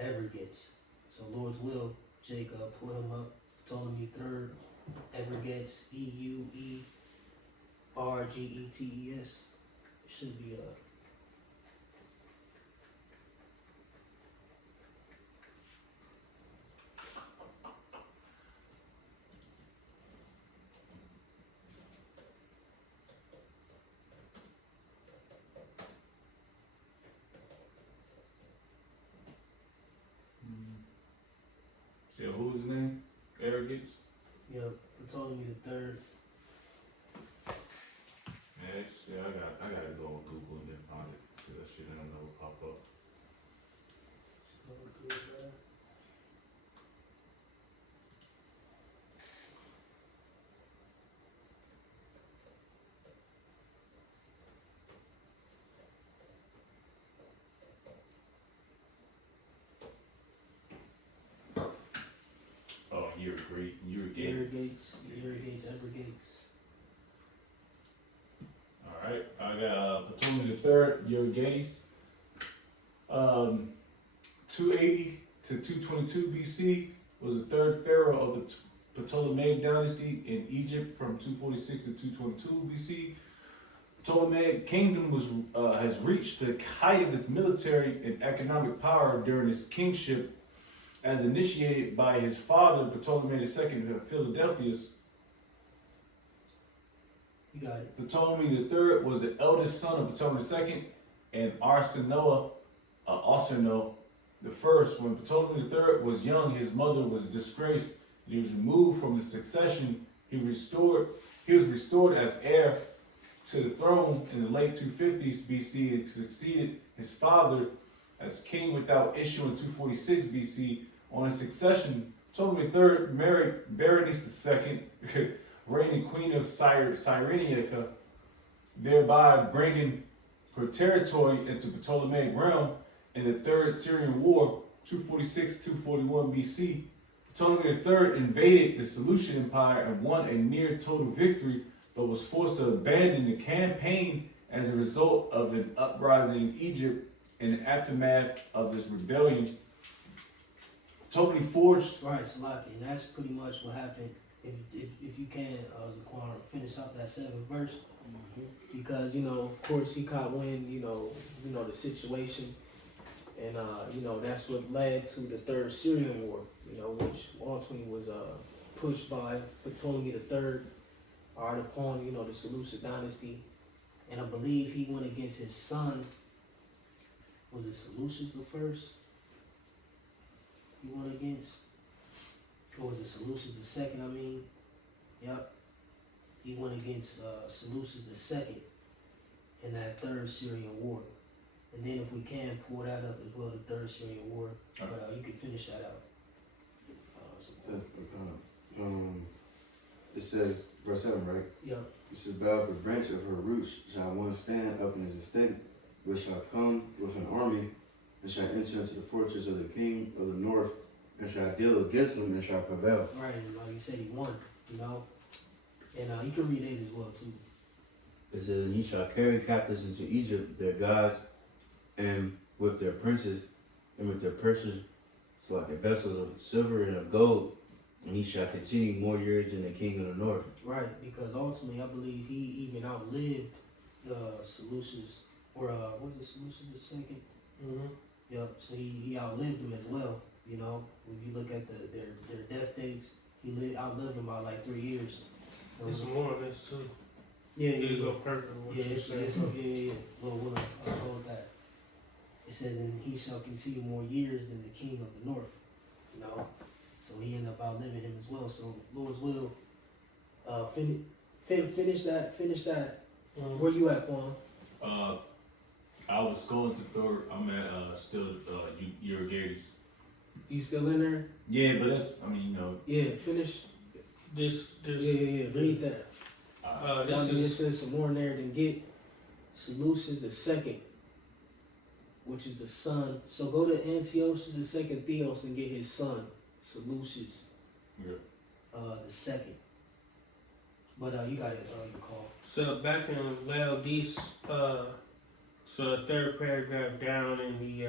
Evergetes. So Lord's will, Jacob put him up, Ptolemy third, Evergetes, Euergetes. Should be See, who's his name? Arrogance? Ptolemy the third. Yeah, see, I gotta go on Google and then find it. See, that shit ain't never pop up. Oh, you're great. Euergetes, Evergetes. Alright, I got Ptolemy the third, Euergetes. 280 to 222 BC was the third pharaoh of the Ptolemaic dynasty in Egypt from 246 to 222 BC. Ptolemaic kingdom has reached the height of its military and economic power during his kingship, as initiated by his father Ptolemy II of Philadelphus. You got it. Ptolemy III was the eldest son of Ptolemy II and Arsinoe the first, when Ptolemy III was young, his mother was disgraced. He was removed from the succession. He was restored as heir to the throne in the late 250s BC and succeeded his father as king without issue in 246 BC. On his succession, Ptolemy III married Berenice II, reigning queen of Cyrenaica, thereby bringing her territory into Ptolemaic realm. In the Third Syrian War, 246-241 BC, Ptolemy III invaded the Seleucid Empire and won a near total victory, but was forced to abandon the campaign as a result of an uprising in Egypt in the aftermath of this rebellion. Ptolemy forged. Right, Salaki, and that's pretty much what happened. If you can, Zaquan, finish up that 7th verse, because of course he caught wind, the situation, and that's what led to the Third Syrian War, which ultimately was pushed by Ptolemy III, upon the Seleucid dynasty, and I believe he went against his son. Was it Seleucus the first? He went against, or was it Seleucus the second? Yep. He went against Seleucus the second in that Third Syrian War. And then if we can pull that up as well, the Third Syrian War, but you can finish that out. It says, verse 7, right? Yep. It says, but of the branch of her roots shall one stand up in his estate, which shall come with an army, and shall enter into the fortress of the king of the north, and shall deal against him, and shall prevail. Right, and like you said, he won, And you can read it as well, too. It says, and he shall carry captives into Egypt, their gods, and with their princes, and with their precious, so like the vessels of silver and of gold, and he shall continue more years than the king of the north. Right, because ultimately I believe he even outlived Seleucus, or was it Seleucus the second? Mm-hmm. Yep, so he outlived them as well, If you look at their death dates, he outlived them by like 3 years. It's more or less too. Yeah, You go perfect with what yeah, you it's, said. yeah. Well, I'll hold that. It says, and he shall continue more years than the king of the north, So he ended up outliving him as well. So Lord's will, finish that. Mm-hmm. Where you at, Quan? I was going to third. I'm at still Euergetes. You still in there? Yeah, but that's Yeah, finish. This. Yeah. Read that. This It is. says some more in there than get Seleucus the second, which is the son. So go to Antiochus the second Theos and get his son, Seleucus. Yeah. The second. But you got it, you call. So back in Laodice, so the third paragraph down in the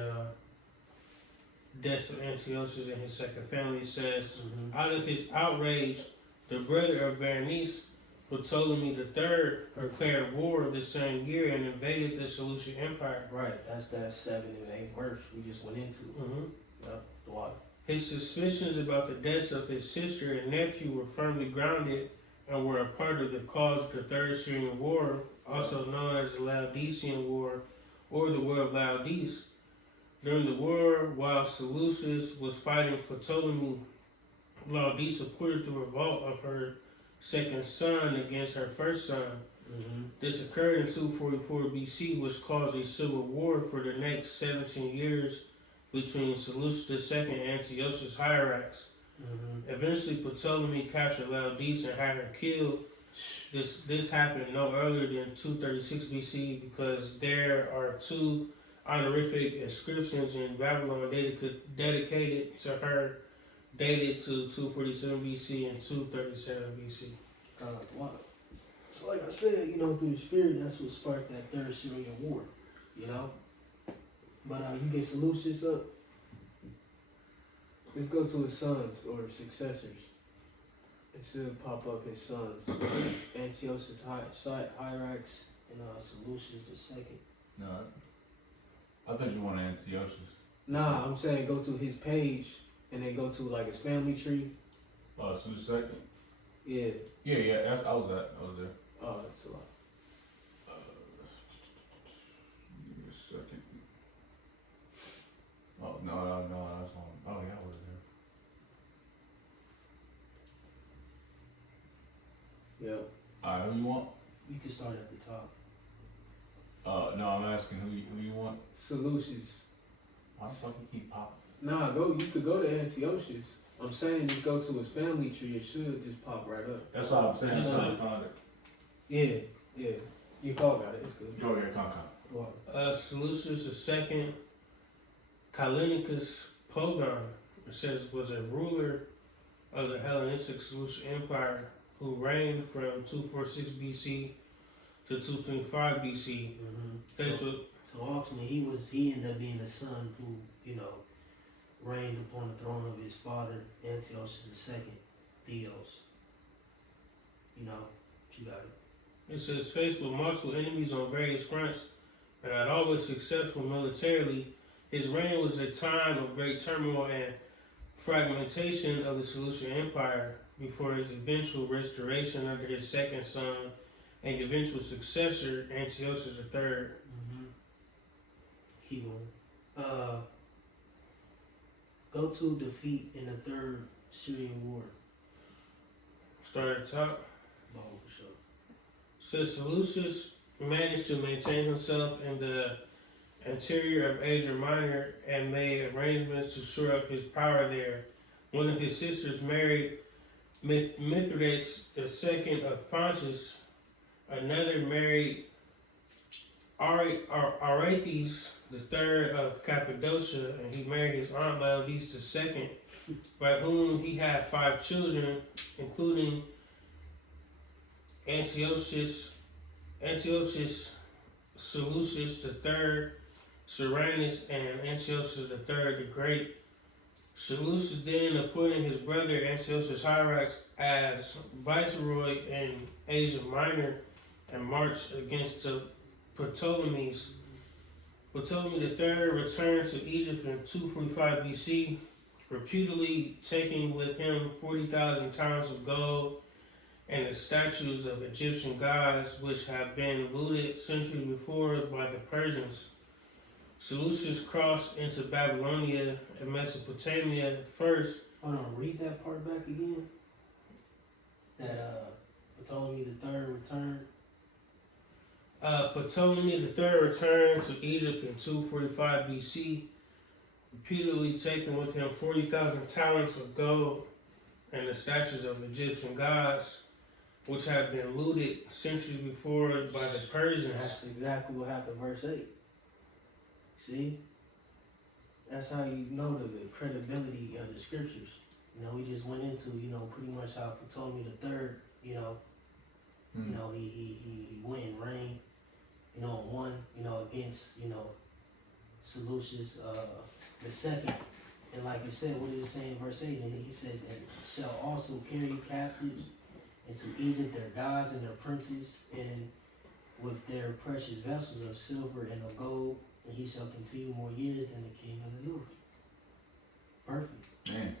death of Antiochus and his second family says, out of his outrage, the brother of Berenice, Ptolemy III, declared war the same year and invaded the Seleucid Empire. Right, that's that 7 and 8 verse we just went into. Yep, the water. His suspicions about the deaths of his sister and nephew were firmly grounded and were a part of the cause of the Third Syrian War, also known as the Laodicean War or the War of Laodice. During the war, while Seleucus was fighting Ptolemy, Laodice supported the revolt of her second son against her first son. This occurred in 244 BC, which caused a civil war for the next 17 years between Seleucus II and Antiochus hierarchs. Eventually, Ptolemy captured Laodice and had her killed. This happened no earlier than 236 BC because there are 2 honorific inscriptions in Babylon dedicated to her, dated to 247 BC and 237 BC. Kind of like the water. So like I said, through the spirit, that's what sparked that Third Syrian War, But you get Seleucus up. Let's go to his sons or successors. It should pop up his sons. Antiochus Hyrax and Seleucus the second. No, I thought you wanted Antiochus. Nah, I'm saying go to his page and then go to like his family tree. Oh, so the second. Yeah. Yeah. I was there. Oh, that's a lot. Give me a second. Oh, That's one. Oh yeah, I was there. Yeah. All right, who you want? You can start at the top. No, I'm asking who you want. Seleucus. Why the fuck you keep popping? Nah, you could go to Antiochus. I'm saying just go to his family tree. It should just pop right up. That's what I'm saying. I'm trying to find it. Yeah. You call got it. It's good. Go ahead, come. Seleucus II Callinicus Pogon, it says, was a ruler of the Hellenistic Seleucid Empire who reigned from 246 BC to 225 BC. So ultimately, he ended up being the son who, reigned upon the throne of his father, Antiochus II, Theos. You got it. It says, faced with multiple enemies on various fronts and not always successful militarily, his reign was a time of great turmoil and fragmentation of the Seleucid Empire before his eventual restoration under his second son and eventual successor, Antiochus III. Keep going. Go to defeat in the Third Syrian War. Start at the top. Oh, for sure. Says Seleucus managed to maintain himself in the interior of Asia Minor and made arrangements to shore up his power there. One of his sisters married Mithridates II of Pontus. Another married Arethes III of Cappadocia, and he married his aunt Laodice II, by whom he had 5 children, including Antiochus, Seleucus III, Cyrannus, and Antiochus III the Great. Seleucus then appointed his brother Antiochus Hyrax as viceroy in Asia Minor and marched against the Ptolemies. Ptolemy III returned to Egypt in 245 BC, reputedly taking with him 40,000 talents of gold and the statues of Egyptian gods which had been looted centuries before by the Persians. Seleucus crossed into Babylonia and Mesopotamia first. Hold on, read that part back again. That Ptolemy III returned. Ptolemy III returned to Egypt in 245 BC, repeatedly taking with him 40,000 talents of gold and the statues of Egyptian gods, which had been looted centuries before by the Persians. That's exactly what happened, verse 8. See? That's how you know the credibility of the scriptures. We just went into, pretty much how Ptolemy III, he went and reigned, and won, against, Seleucus the second. And like you said, what does it say in verse 8? And he says, and shall also carry captives into Egypt their gods and their princes, and with their precious vessels of silver and of gold, and he shall continue more years than the king of the north. Perfect. Man.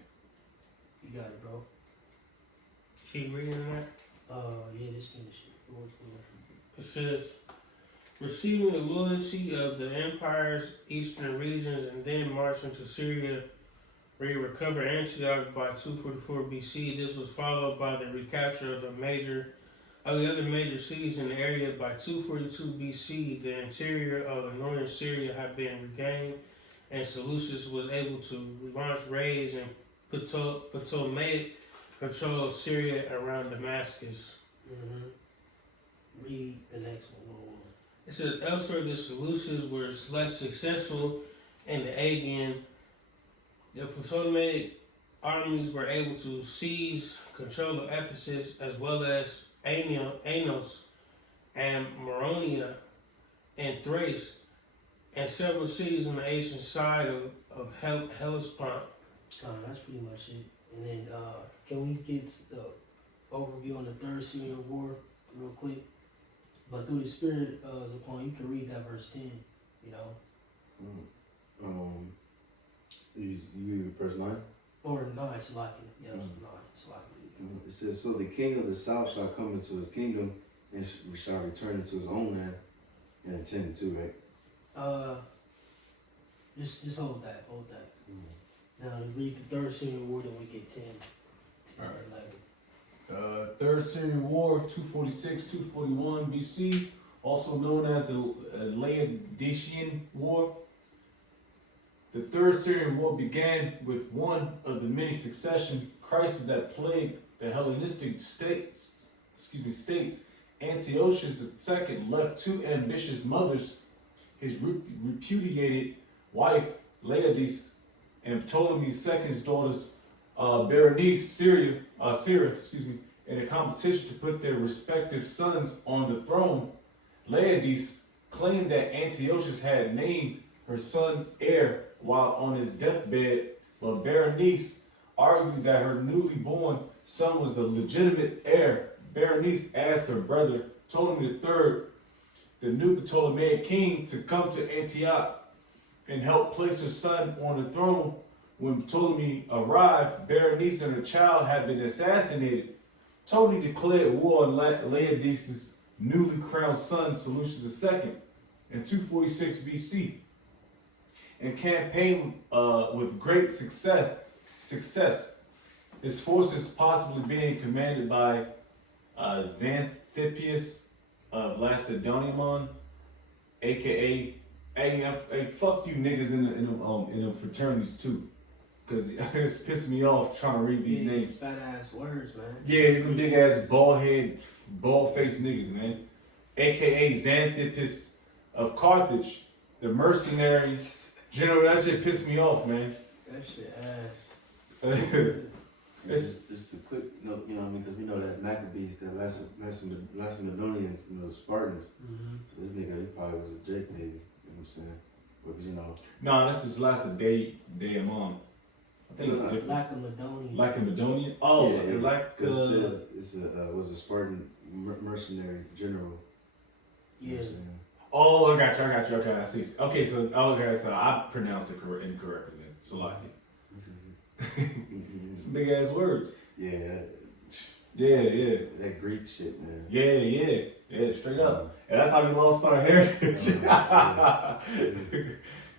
You got it, bro. Keep reading that. Yeah, just finish it. It says, receiving the loyalty of the empire's eastern regions and then marching to Syria, where he recovered Antioch by 244 BC. This was followed by the recapture of the other major cities in the area by 242 BC. The interior of northern Syria had been regained, and Seleucus was able to launch raids and Ptolemaic control of Syria around Damascus. Read the next one. It says, elsewhere the Seleucids were less successful in the Aegean. The Ptolemaic armies were able to seize control of Ephesus as well as Anos and Moronia and Thrace and several cities on the Asian side of Hellespont. That's pretty much it. And then can we get the overview on the Third Syrian War real quick? But through the Spirit is upon you can read that verse 10, You read verse 9? Or 9, it's like it. Yeah, 9, it's like it. It says, so the king of the south shall come into his kingdom and shall return into his own land and attend to, right? Just hold that. Now to read the third Syrian war, then we get 10, 10 Alright. 11. Third Syrian War, 246-241 BC, also known as the Laodicean War. The Third Syrian War began with one of the many succession crises that plagued the Hellenistic states. Antiochus II left two ambitious mothers, his repudiated wife Laodice and Ptolemy II's daughters Berenice, Syria, in a competition to put their respective sons on the throne. Laodice claimed that Antiochus had named her son heir while on his deathbed, but Berenice argued that her newly born son was the legitimate heir. Berenice asked her brother Ptolemy III, the new Ptolemaic king, to come to Antioch and help place her son on the throne. When Ptolemy arrived, Berenice and her child had been assassinated. Ptolemy declared war on Laodice's newly crowned son, Seleucus II, in 246 BC, and campaigned with great success. His forces, possibly being commanded by Xanthippus of Lacedaemon, aka hey, fuck you niggas in the fraternities too, cause it's pissing me off trying to read these names. Fat ass words, man. Yeah, these are big ass bald faced niggas, man. AKA Xanthippus of Carthage, the mercenary general. That shit pissed me off, man. That shit ass. Just a quick note, you know what I mean? Because we know that Maccabees, the Macedonians, you know, the Spartans. Mm-hmm. So this nigga, he probably was a Jake baby. You know what I'm saying? Because, you know. Nah, this is Lacedaemon. I think it's different. Lacedaemonian. Lacedaemonian? Oh, yeah, like it says it's was a Spartan mercenary general. You know what I'm saying? Oh, I got you. Okay, I see. Okay, so I pronounced it incorrectly then. So like, some big ass words. Yeah. Yeah. That Greek shit, man. Yeah, straight up. And that's how we lost our heritage.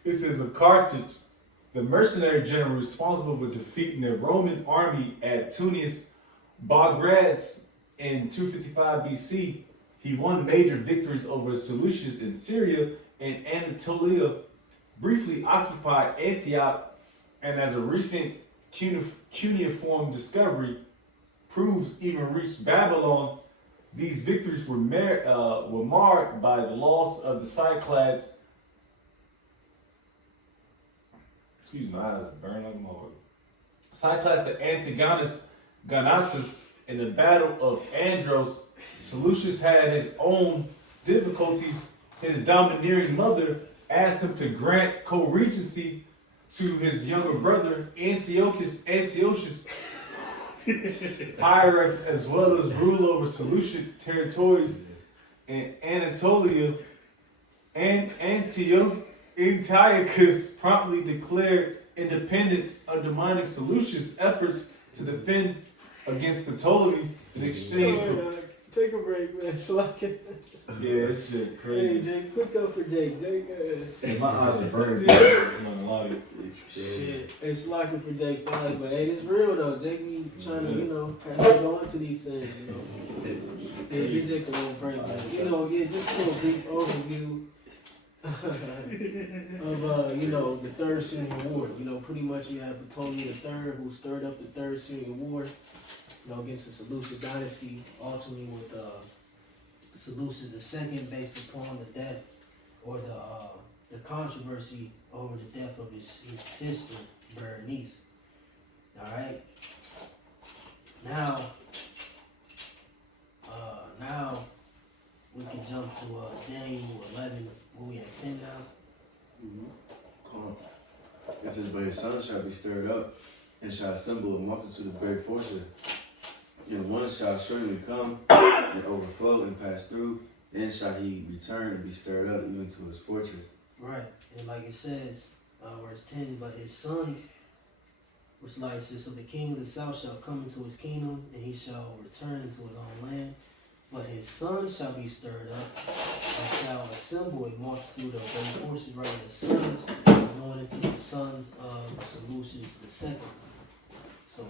This is of Carthage, the mercenary general responsible for defeating the Roman army at Tunis Baghrad in 255 BC. He won major victories over Seleucus in Syria and Anatolia, briefly occupied Antioch, and as a recent cuneiform discovery proves even reached Babylon. These victories were marred by the loss of the Cyclades. Excuse my eyes, burn like a mother. Cyclades to Antigonus Gonatus in the Battle of Andros. Seleucus had his own difficulties. His domineering mother asked him to grant co-regency to his younger brother Antiochus hierarch, as well as rule over Seleucid territories in Anatolia. And Antiochus promptly declared independence, undermining Seleucus' efforts to defend against Ptolemy in exchange for... Take a break, man. Slacking. Yeah, this shit Hey, crazy. Jake, quick up for Jake. Jake, Hey, my eyes are burning. I'm not gonna lie to you. shit. Hey, slacking for Jake Flag, but hey, it's real though. Jake be trying to, you know, have to go into these things, you know. Yeah, get Jake the wrong break, man. You know, yeah, just a brief overview of, you know, the Third Syrian War. You know, pretty much you have Ptolemy III who stirred up the Third Syrian War, you know, against the Seleucid dynasty, ultimately with Seleucus II, based upon the death or the controversy over the death of his sister Berenice. All right. Now we can jump to Daniel 11. Where we at 10 now? Cool. It says, but his son shall be stirred up and shall assemble a multitude of great forces. And one shall surely come and overflow and pass through. Then shall he return and be stirred up even to his fortress. Right. And like it says, verse 10, but his sons, which like says, so the king of the south shall come into his kingdom, and he shall return into his own land. But his son shall be stirred up, and shall assemble a multitude of great forces, right? The sons is going into the sons of Seleucus the second. So,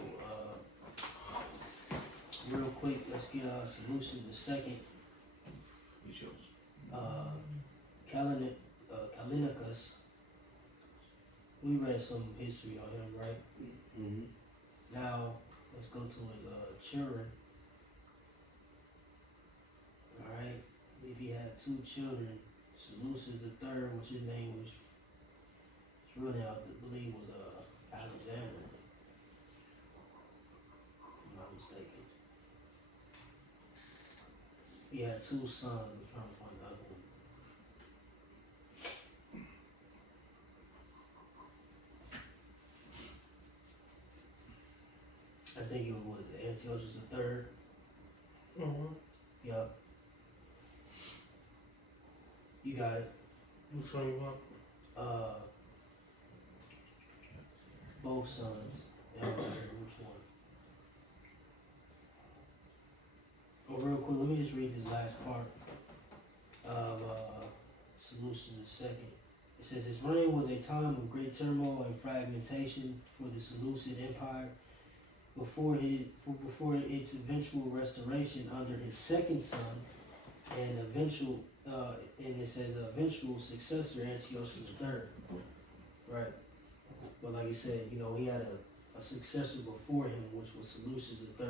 real quick, let's get Seleucus the second. He shows. Callinicus. We read some history on him, right? Mm-hmm. Now, let's go to his children. Alright, if he had 2 children, Seleucus the third, which his name was, his real name I believe was Alexander, if I'm not mistaken. He had 2 sons. I'm trying to find the other one. I think it was Antiochus the third. Mm-hmm. Yup. You got it. Which one you want? Both sons. Yeah, which one? Oh, real quick, let me just read this last part of Seleucus II. It says, his reign was a time of great turmoil and fragmentation for the Seleucid Empire before its eventual restoration under his second son and it says eventual successor Antiochus III. Right. But like you said, he had a successor before him, which was Seleucus III.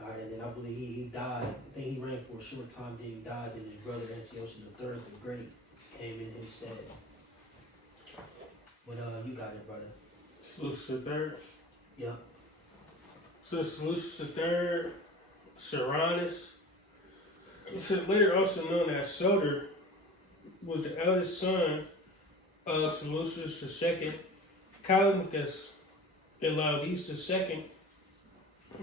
Alright, and then I believe he died. I think he reigned for a short time, then he died, then his brother Antiochus III the Great came in his stead. But you got it, brother. Seleucus the third. Yeah. So Seleucus the third, Cyrannus, later also known as Soter, was the eldest son of Seleucus the second, Callinicus, and Laodice the second,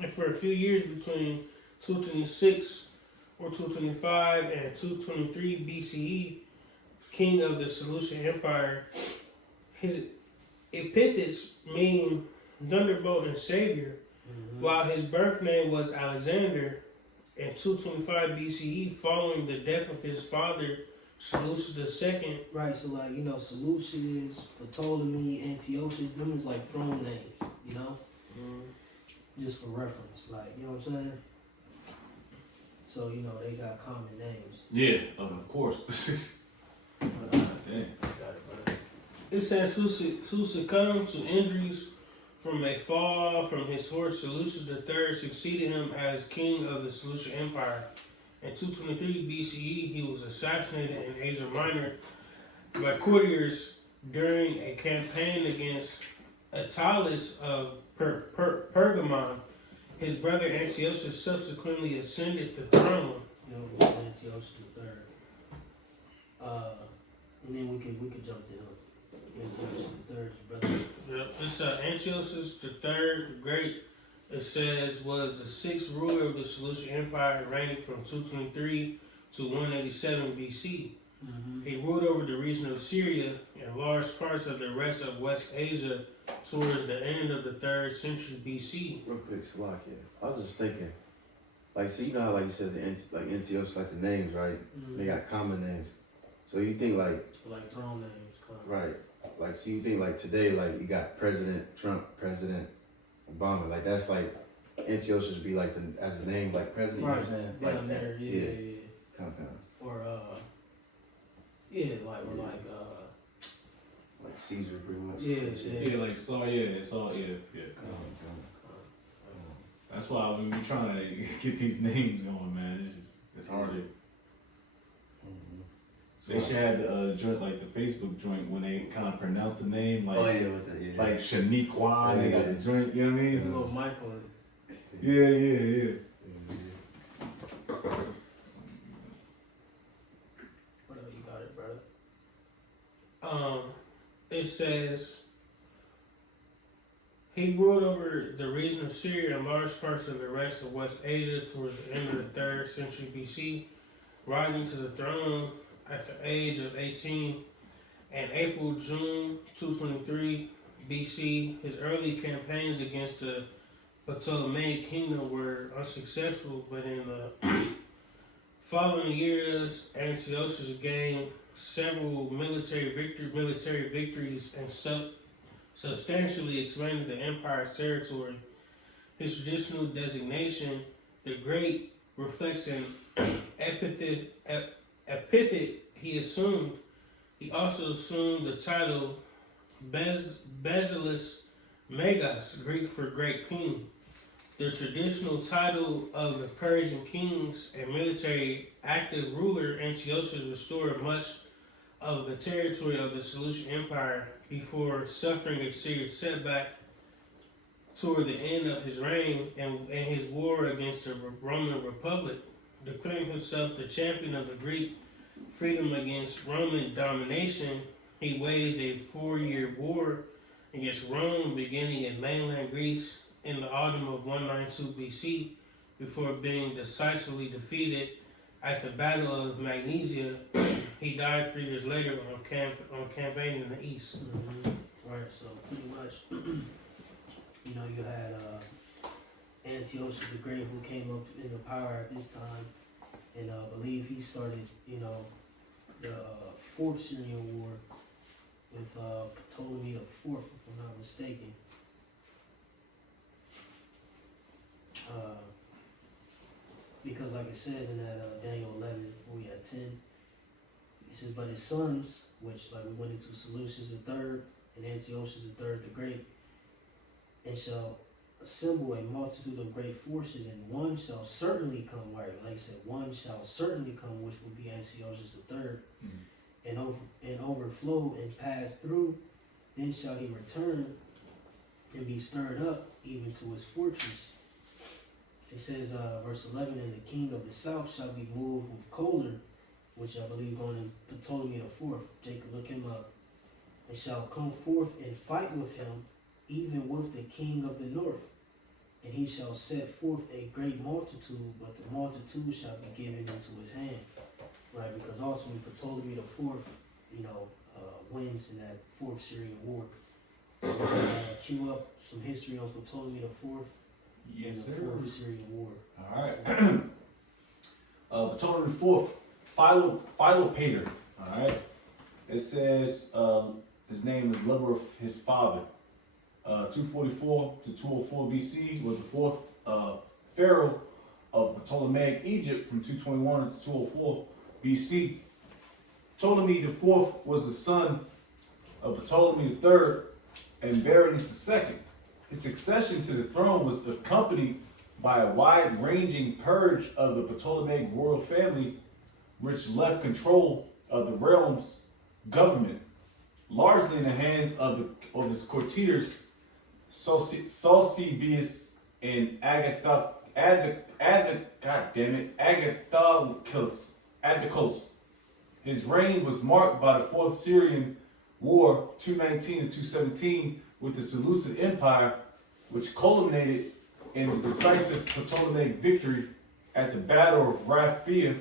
and for a few years between 226 or 225 and 223 BCE, king of the Seleucid Empire. His epithets mean thunderbolt and savior, while his birth name was Alexander. In 225 BCE, following the death of his father, Seleucus II. Right, so like, Seleucus, Ptolemy, Antiochus, them is like throne names, just for reference, like, you know what I'm saying? So, they got common names. Yeah, of course. Dang. It says who succumbed to injuries from a fall from his horse, Seleucus III succeeded him as king of the Seleucid Empire. In 223 BCE, he was assassinated in Asia Minor by courtiers during a campaign against Attalus of Pergamon. His brother Antiochus subsequently ascended the throne. Antiochus III. And then we could jump to him. Antiochus III's brother. Yep, this Antiochus III the Great, it says, was the 6th ruler of the Seleucid Empire, reigning from 223 to 187 BC. He ruled over the region of Syria and large parts of the rest of West Asia towards the end of the 3rd century BC. Real quick, Salakia. I was just thinking, like, so you know how, like you said, Antiochus, like the names, right? They got common names. So you think like throne names, right? Like, so you think like today, like you got President Trump, President Obama, like that's like Antiochus would be like as the name, like president. Right. You know what I'm saying? Down Like there, yeah. Kind. Or like Caesar, pretty much. Yeah, like so. Yeah, it's all yeah. That's why when we trying to get these names going, man, it's hard to. They should have the joint, like the Facebook joint, when they kind of pronounce the name, like like Shaniqua, they got the joint, you know what I mean? A little mic on it. Yeah. Whatever, you got it, brother. It says he ruled over the region of Syria and large parts of the rest of West Asia towards the end of the 3rd century BC, rising to the throne at the age of 18 in June 223 BC. His early campaigns against the Ptolemaic kingdom were unsuccessful, but in the following years, Antiochus gained several military victories and substantially expanded the empire's territory. His traditional designation, the Great, reflects an epithet he assumed. He also assumed the title Basileus Megas, Greek for Great King. The traditional title of the Persian kings and military active ruler, Antiochus restored much of the territory of the Seleucid Empire before suffering a serious setback toward the end of his reign and his war against the Roman Republic. Declaring himself the champion of the Greek freedom against Roman domination, he waged a 4-year war against Rome beginning in mainland Greece in the autumn of 192 BC before being decisively defeated at the Battle of Magnesia. He died 3 years later on campaign in the east. Right, so pretty much, you know, you had Antiochus the Great who came up in the power at this time, and I believe he started, you know, the Fourth Syrian War with Ptolemy the Fourth, if I'm not mistaken. Because like it says in that Daniel 11, where we had 10, it says, but his sons, which like we went into Seleucus the third and Antiochus the third the Great, and shall assemble a multitude of great forces, and one shall certainly come, right? Like I said, one shall certainly come, which will be Antiochus the third, and overflow and pass through. Then shall he return and be stirred up even to his fortress. It says, verse 11, and the king of the south shall be moved with choler, which I believe going in Ptolemy the fourth. Jacob, look him up. And shall come forth and fight with him, even with the king of the north. And he shall set forth a great multitude, but the multitude shall be given into his hand. Right, because ultimately Ptolemy the fourth, you know, wins in that Fourth Syrian War. So cue up some history on Ptolemy the fourth. Yes, in the sir. Fourth Syrian War. All right. Ptolemy the Fourth, Philopator. All right. It says his name is lover of his father. 244 to 204 BC was the fourth pharaoh of Ptolemaic Egypt from 221 to 204 BC. Ptolemy the Fourth was the son of Ptolemy the Third and Berenice II. His succession to the throne was accompanied by a wide-ranging purge of the Ptolemaic royal family, which left control of the realm's government largely in the hands of his courtiers, Sosibius and Agathocles. His reign was marked by the Fourth Syrian War, 219 and 217, with the Seleucid Empire, which culminated in a decisive Ptolemaic victory at the Battle of Raphia,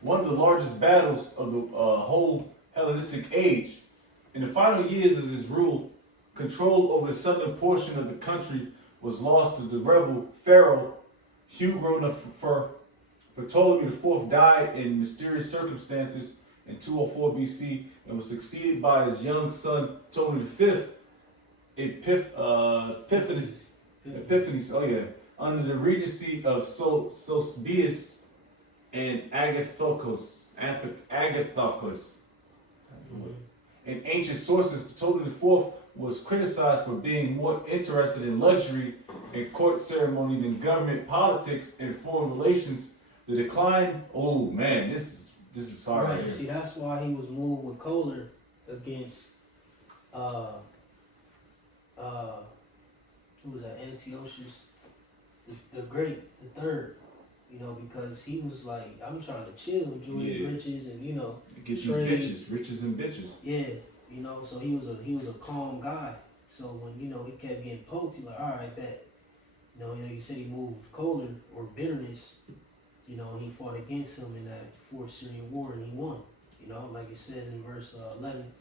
one of the largest battles of the whole Hellenistic age. In the final years of his rule, control over the southern portion of the country was lost to the rebel pharaoh Hugo. Ptolemy IV died in mysterious circumstances in 204 BC and was succeeded by his young son Ptolemy V, Epiphanes, under the regency of Sosibius and Agathocles. In ancient sources, Ptolemy IV was criticized for being more interested in luxury and court ceremony than government politics and foreign relations. The decline, oh man, this is hard. Right, see, that's why he was moved with choler against who was that, Antiochus the Great, the third, you know, because he was like, I'm trying to chill, enjoy his riches, and you know, get these trade. bitches, riches and bitches. Yeah, you know, so he was a calm guy. So when, you know, he kept getting poked, he like, all right, bet. You know, you said he moved with choler or bitterness. You know, he fought against him in that Fourth Syrian War and he won. You know, like it says in verse 11,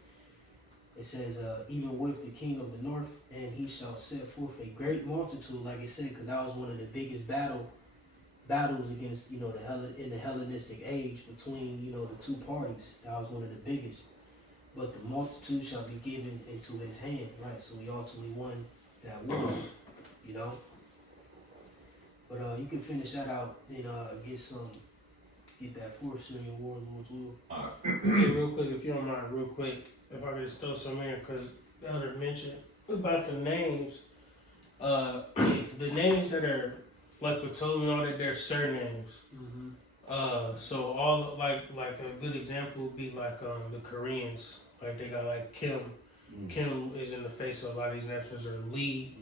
It says, even with the king of the north, and he shall set forth a great multitude, like it said, because that was one of the biggest battles against, you know, in the Hellenistic age between, you know, the two parties. That was one of the biggest. But the multitude shall be given into his hand, right? So he ultimately won that war, you know. But you can finish that out and get that fourth Syrian war, Lord's will. Yeah, real quick, if you don't mind, real quick, if I could just throw some in, because the other mentioned about the names, the names that are like Ptolemy and all that, they're surnames. Mm-hmm. So all like a good example would be like the Koreans, like they got like Kim. Kim is in the face of a lot of these names, or Lee.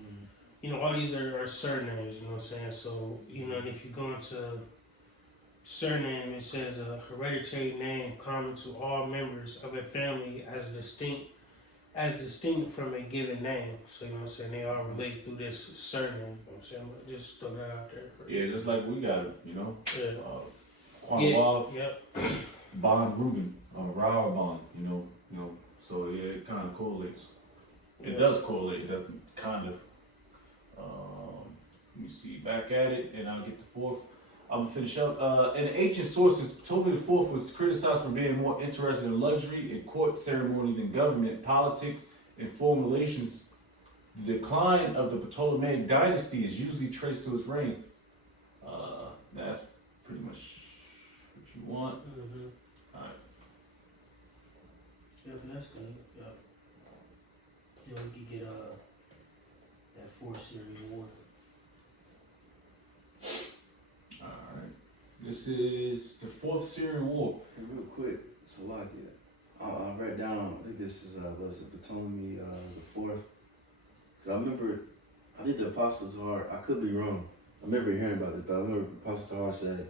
You know, all these are surnames. You know what I'm saying? So you know, and if you go into surname, it says a hereditary name common to all members of a family as distinct from a given name. So you know what I'm saying? They all relate through this surname. You know what I'm saying? But just throw that out there. Yeah, just like we got it, you know. Yeah. Quanwald, Yep. Bond Ruben, Rauer Bond, you know. So yeah, it kind of correlates. It does correlate. It doesn't kind of. Let me see. Back at it, and I'll get the fourth. I'm gonna finish up. In ancient sources, Ptolemy IV was criticized for being more interested in luxury and court ceremony than government, politics, and foreign relations. The decline of the Ptolemaic dynasty is usually traced to his reign. That's pretty much what you want. Mm-hmm. All right. Yeah, but that's good. Yeah. Yeah, we could get that fourth Syrian war. Alright. This is the fourth Syrian war. And real quick, Salakia. I read down, I think this is, was it Ptolemy the fourth? Because I remember, I think the Apostle Tahar, I could be wrong. I remember hearing about this, but I remember Apostle Tahar said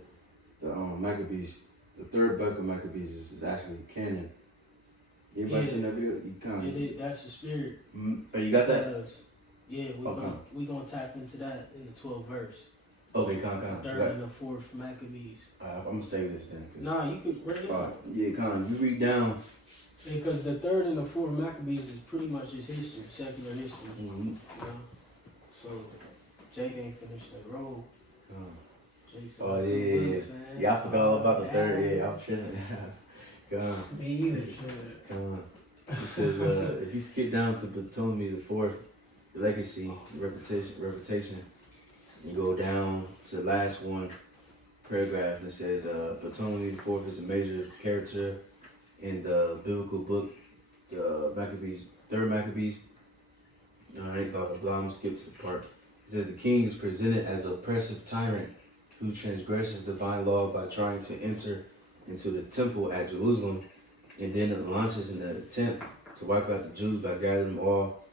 the Maccabees, the third book of Maccabees is actually canon. Anybody seen that video? You kind of. That's the spirit. Oh, you got that? Yeah, Okay. we gonna tap into that in the 12th verse. Okay, kind. Third and the fourth Maccabees. I'm gonna save this then. Nah, you could read it. Yeah, kind. You read down. Because the third and the fourth Maccabees is pretty much just history, secular history. Mm-hmm. You know? So Jake ain't finished that role. Jake said, Oh "Some yeah. books, man." Yeah, I forgot all about the third. Yeah, I'm chilling. Gone. Me either. Gone. It says if you skip down to Ptolemy the fourth, the legacy, the reputation, you go down to the last one paragraph, and it says Ptolemy the fourth is a major character in the biblical book, the Maccabees, third Maccabees. Alright, blah blah blah. I'm gonna skip to the part. It says the king is presented as an oppressive tyrant who transgresses divine law by trying to enter into the temple at Jerusalem, and then it launches in an attempt to wipe out the Jews by gathering them all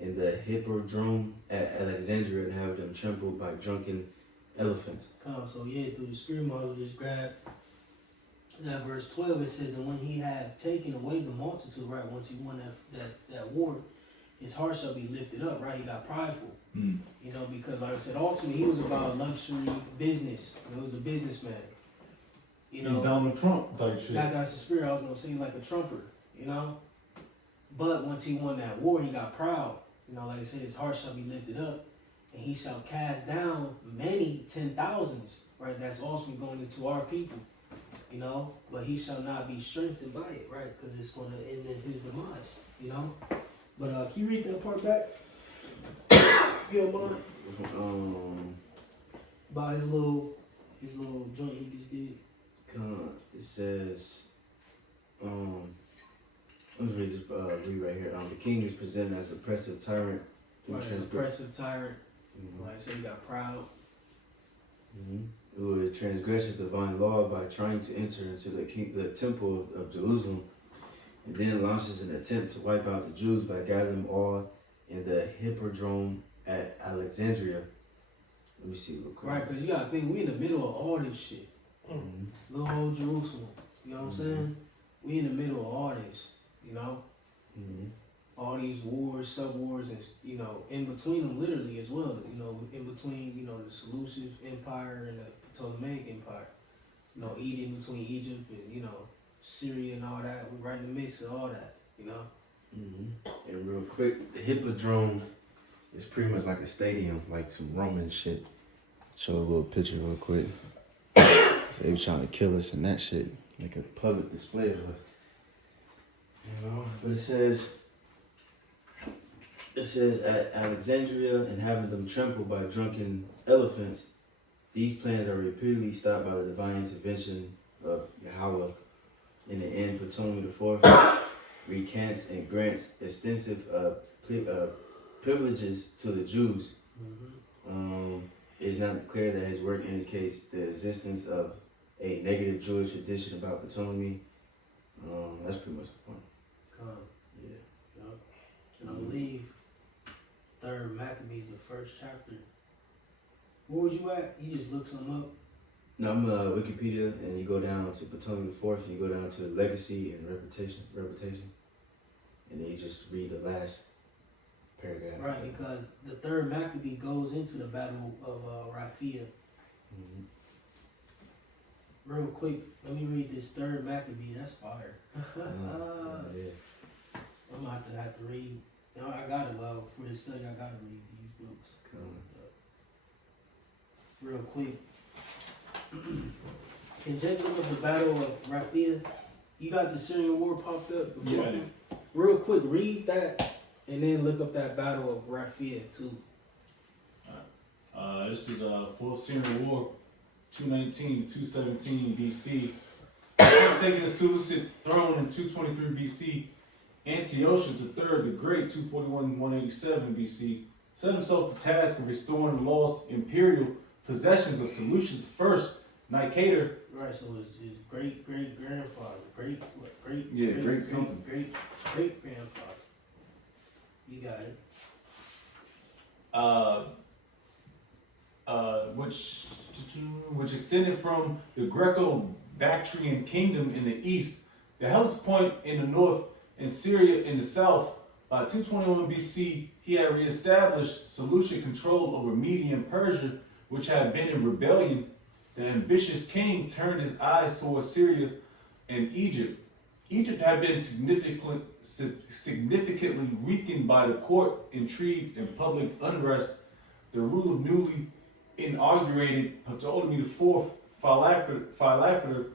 in the hippodrome at Alexandria and have them trampled by drunken elephants. So yeah, through the spirit model, just grab that verse 12. It says, and when he had taken away the multitude, right, once he won that war, his heart shall be lifted up, right? He got prideful, you know, because like I said, ultimately he was about luxury business. He was a businessman. You know, He's Donald Trump type shit. that guy's the spirit. I was gonna say like a trumper, you know. But once he won that war, he got proud. You know, like I said, his heart shall be lifted up, and he shall cast down many 10,000s. Right, that's also going into our people. You know, but he shall not be strengthened by it, right? Because it's going to end in his demise. You know. But can you read that part back? You don't mind? By his little joint he just did. It says, let's read this. Read right here. The king is presented as an oppressive tyrant. Right, an oppressive tyrant. Like I said, he got proud. Who transgresses divine law by trying to enter into the temple of Jerusalem, and then launches an attempt to wipe out the Jews by gathering them all in the hippodrome at Alexandria. Let me see real quick. Right, because you got to think, we in the middle of all this shit. Little old Jerusalem. You know what I'm saying? We in the middle of all this, you know? All these wars, sub-wars, and, you know, in between them literally as well. You know, in between, you know, the Seleucid Empire and the Ptolemaic Empire. You know, eating between Egypt and, you know, Syria and all that. We're right in the midst of all that, you know? And real quick, the Hippodrome is pretty much like a stadium, like some Roman shit. Show a little picture real quick. So they were trying to kill us and that shit. Make a public display of it. You know, but it says at Alexandria and having them trampled by drunken elephants, these plans are repeatedly stopped by the divine intervention of Yahweh. In the end, Ptolemy IV recants and grants extensive privileges to the Jews. It is not clear that his work indicates the existence of a negative Jewish tradition about Ptolemy. That's pretty much the point. Yeah. And I believe 3rd Maccabees, the 1st chapter. Where was you at? You just looked something up? No, I'm Wikipedia, and you go down to Ptolemy IV, you go down to legacy and reputation, and then you just read the last paragraph. Right, because the 3rd Maccabee goes into the battle of Raphia. Real quick, let me read this 3rd Maccabee. That's fire. Yeah. I'm gonna have to read. No, I got it. Well, for this study, I gotta read these books. Real quick. Can Jake look up the battle of Raphia? You got the Syrian War popped up? Yeah, I do. Real quick, read that and then look up that battle of Raphia too. This is 4th Syrian War, 219 to 217 BC. Taking the Seleucid throne in 223 BC, Antiochus III the Great, 241-187 BC, set himself the task of restoring the lost imperial possessions of Seleucus I, Nicator. Right, so it's his great grandfather, great grandfather. You got it. Which extended from the Greco-Bactrian kingdom in the east, the Hellespont in the north, and Syria in the south. By 221 BC, he had reestablished Seleucid control over Median Persia, which had been in rebellion. The ambitious king turned his eyes towards Syria and Egypt. Egypt had been significantly weakened by the court intrigue and public unrest. The rule of newly inaugurated Ptolemy IV Philopator,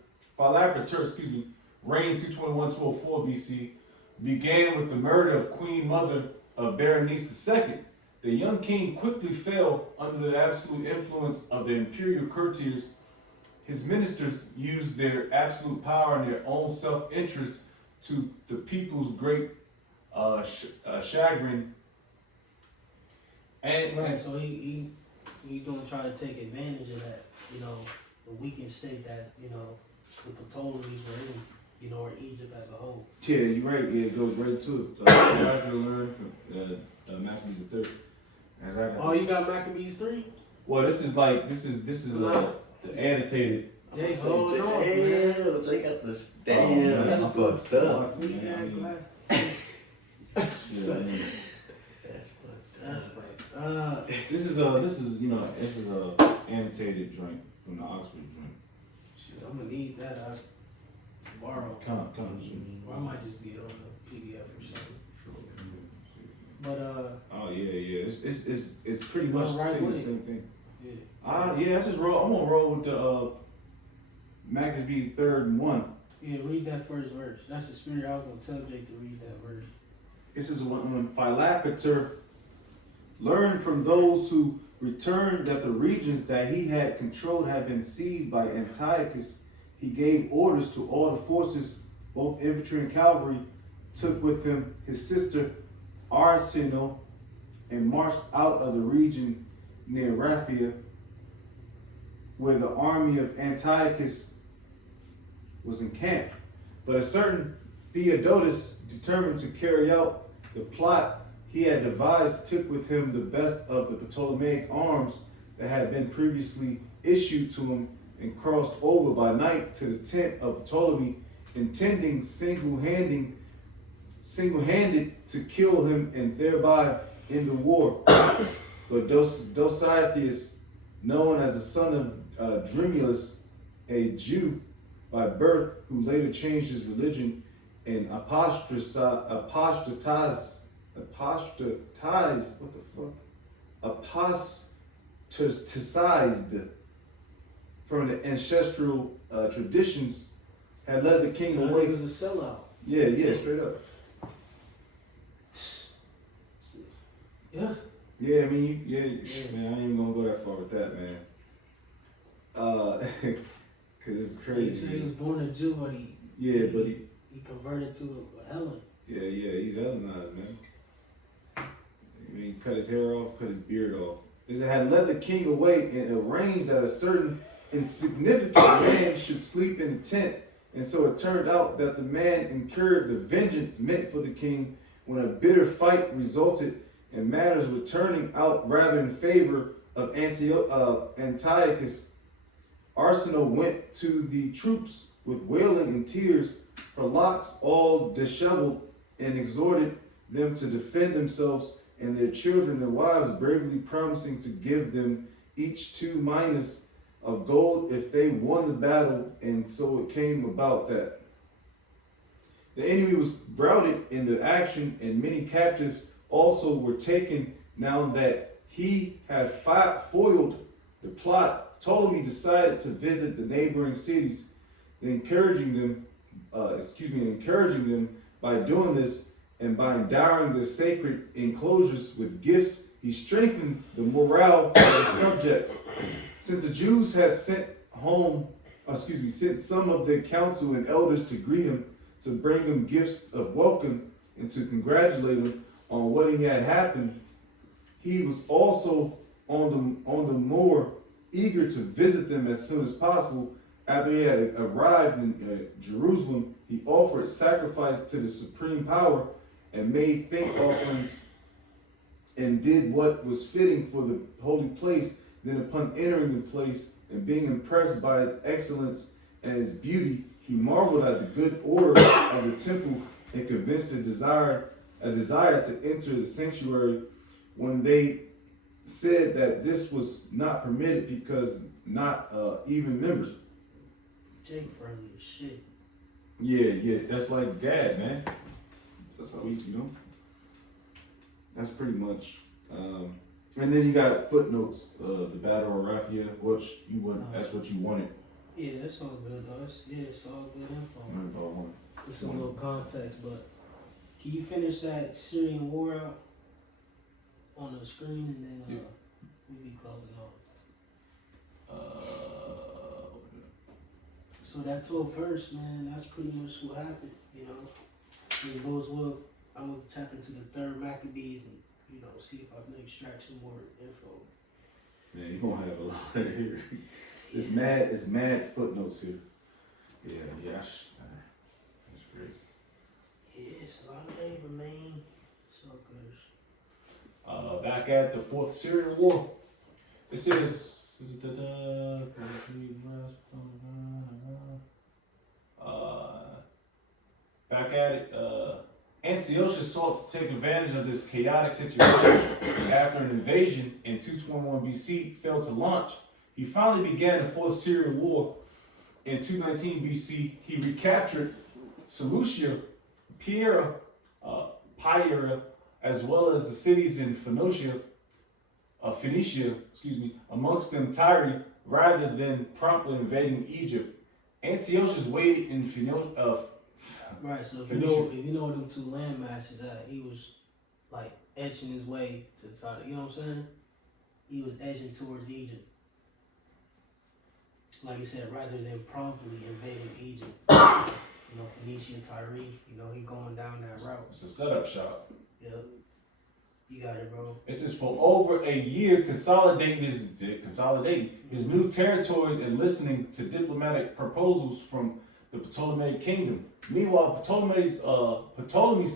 reigned 221-204 BC, began with the murder of Queen Mother of Berenice II. The young king quickly fell under the absolute influence of the imperial courtiers. His ministers used their absolute power and their own self-interest to the people's great chagrin. And right, so he gonna try to take advantage of that, the weakened state that, the Ptolemies were in, or Egypt as a whole. Yeah, you're right. Yeah, it goes right to it. I can learn from Maccabees III. Oh, you got Maccabees 3? Well, this is the annotated. Jason, Damn, they got this. Damn, that's fucked up. That's fucked up. This is annotated joint from the Oxford joint. Shit, I'm gonna need that. Tomorrow. Come. Or I might just get on the PDF or something. But oh yeah. It's pretty much right the with same thing. Yeah. Yeah. I just roll. I'm gonna roll with the Maccabees 3rd and 1. Yeah, read that first verse. That's the spirit. I was gonna tell Jake to read that verse. This is when Philopator learned from those who returned that the regions that he had controlled had been seized by Antiochus. He gave orders to all the forces, both infantry and cavalry, took with him his sister Arsinoe, and marched out of the region near Raphia, where the army of Antiochus was encamped. But a certain Theodotus, determined to carry out the plot he had devised, took with him the best of the Ptolemaic arms that had been previously issued to him, and crossed over by night to the tent of Ptolemy, intending single-handed to kill him and thereby end the war. But Dositheus, known as the son of Dremulus, a Jew by birth who later changed his religion, and apostatized, what the fuck? Apostatized from the ancestral traditions, had led the king So away. he was a sellout. Yeah, straight up. Yeah. Yeah, I mean, man, I ain't even gonna go that far with that, man. Cause it's He crazy. said he was born a Jew, but he converted to a Helen. Yeah, he's Hellenized, man. I mean, he cut his hair off, cut his beard off. It had led the king away and arranged that a certain insignificant man should sleep in the tent. And so it turned out that the man incurred the vengeance meant for the king when a bitter fight resulted and matters were turning out rather in favor of Antiochus. Arsinoe went to the troops with wailing and tears, her locks all disheveled, and exhorted them to defend themselves and their children and wives, bravely promising to give them each 2 minas of gold if they won the battle. And so it came about that the enemy was routed in the action, and many captives also were taken. Now that he had foiled the plot, Ptolemy decided to visit the neighboring cities, encouraging them by doing this, and by endowing the sacred enclosures with gifts, he strengthened the morale of the subjects. Since the Jews had sent some of their council and elders to greet him, to bring him gifts of welcome, and to congratulate him on what he had happened, he was also on the more eager to visit them as soon as possible. After he had arrived in Jerusalem, he offered sacrifice to the supreme power and made thank offerings and did what was fitting for the holy place. Then upon entering the place and being impressed by its excellence and its beauty, he marveled at the good order of the temple and convinced a desire to enter the sanctuary, when they said that this was not permitted because not even members. Jake friendly as shit. Yeah, that's like Gad, man. That's how that's pretty much. And then you got footnotes of the Battle of Raphia, which that's what you wanted. Yeah, that's all good though. It's all good info. It's a little context, but can you finish that Syrian war out on the screen, and then we'll be closing off. So that 12th verse, man, that's pretty much what happened, you know. If it goes well, I'm gonna tap into the 3rd Maccabees and, see if I can extract some more info. Man, you're gonna have a lot of here. It's mad footnotes here. Yeah, that's crazy. Yeah, it's a lot of labor, man. It's all good. Back at the 4th Syrian War, it says back at it, Antiochus sought to take advantage of this chaotic situation. After an invasion in 221 BC failed to launch, he finally began the 4th Syrian War. In 219 BC, he recaptured Seleucia, Pyrrha, as well as the cities in Phoenicia, amongst them Tyre, rather than promptly invading Egypt. Antiochus waited in Phoenicia. Right, so if you know where them 2 land masses at, he was like edging his way to try to, you know what I'm saying? He was edging towards Egypt. Like you said, rather than promptly invading Egypt. Phoenicia, Tyre, he going down that route. It's a setup shot. Yep. You got it, bro. It says for over a year consolidating his new territories and listening to diplomatic proposals from the Ptolemaic kingdom. Meanwhile, Ptolemy's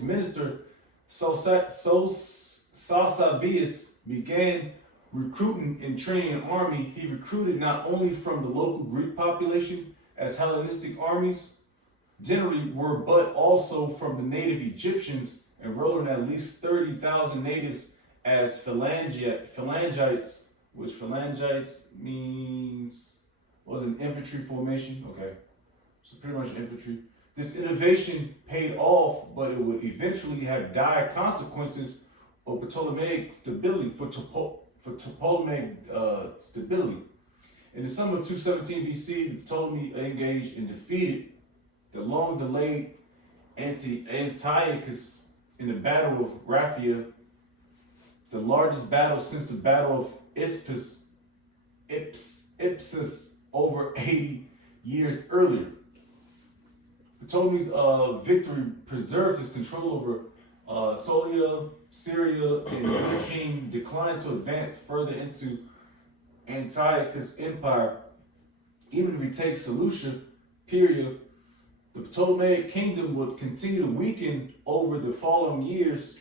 minister Sasabius began recruiting and training an army. He recruited not only from the local Greek population, as Hellenistic armies generally were, but also from the native Egyptians, enrolling at least 30,000 natives as phalangites, which phalangites was an infantry formation. Okay, so pretty much infantry. This innovation paid off, but it would eventually have dire consequences for Ptolemaic stability, Ptolemaic stability. In the summer of 217 BC, the Ptolemy engaged and defeated the long-delayed Antiochus in the Battle of Raphia, the largest battle since the Battle of Ipsus over 80 years earlier. Ptolemy's victory preserved his control over Solia, Syria, and the king declined to advance further into Antiochus' empire. Even if he takes Seleucia, period, the Ptolemaic kingdom would continue to weaken over the following years,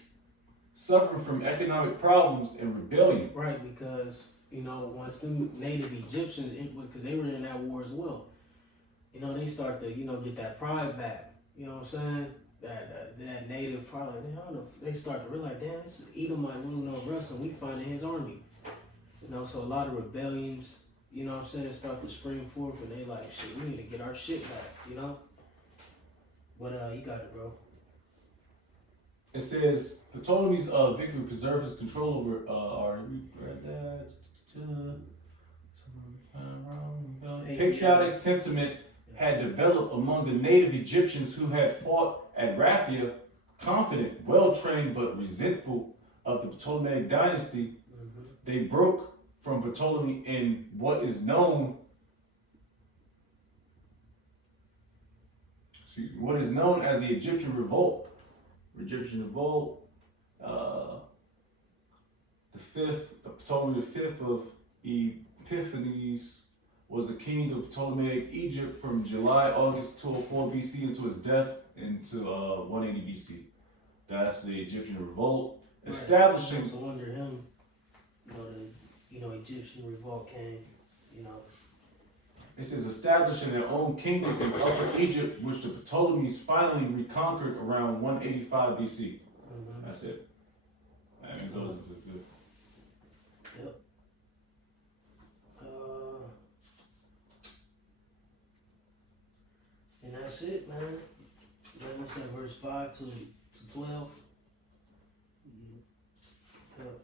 suffering from economic problems and rebellion. Right, because, once the native Egyptians, because they were in that war as well, they start to, get that pride back. You know what I'm saying? That native pride. They start to realize, damn, this is Edomite ruling over us, and we fighting his army. So a lot of rebellions, start to spring forth, and they like, shit, we need to get our shit back, But you got it, bro. It says Ptolemy's victory preserved his control over patriotic sentiment had developed among the native Egyptians who had fought at Raphia, confident, well-trained, but resentful of the Ptolemaic dynasty. They broke from Ptolemy in what is known as the Egyptian Revolt. Ptolemy V of Epiphanes was the king of Ptolemaic Egypt from August 204 BC until his death into 180 BC. That's the Egyptian Revolt. Right. Establishing. So under him, the Egyptian Revolt came. It says establishing their own kingdom in Upper Egypt, which the Ptolemies finally reconquered around 185 BC. That's it. And it goes into good. Yep. And that's it, man. Like I said, verse 5 to 12. Yep.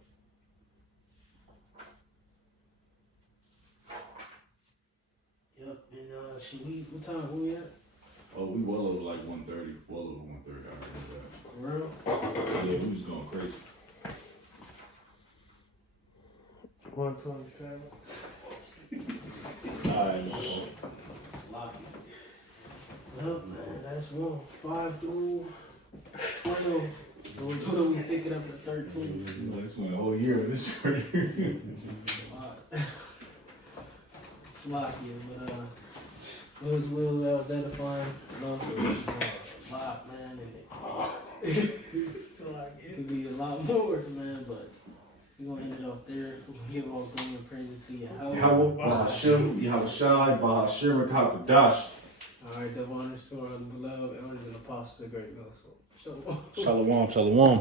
Yep. And should we? What time? Where we at? Oh, we well over like 130. Well over 130. I remember that. For real? Yeah, we was going crazy. 127. Alright. Sloppy. Yep, man. That's 5 through 12. So what are we picking up at 13? This went a whole year of this short. Sloppy, but we'll identify a lot, man, and it could be a lot more, man, but we're gonna end it off there. We're gonna give all glory and praises to Yahweh. Bahashim, Yahushai, Bahashim, Hakadash. Alright, the honor, sword of the beloved, elders and apostles of the great gospel. Shalom. Shalom, shalom.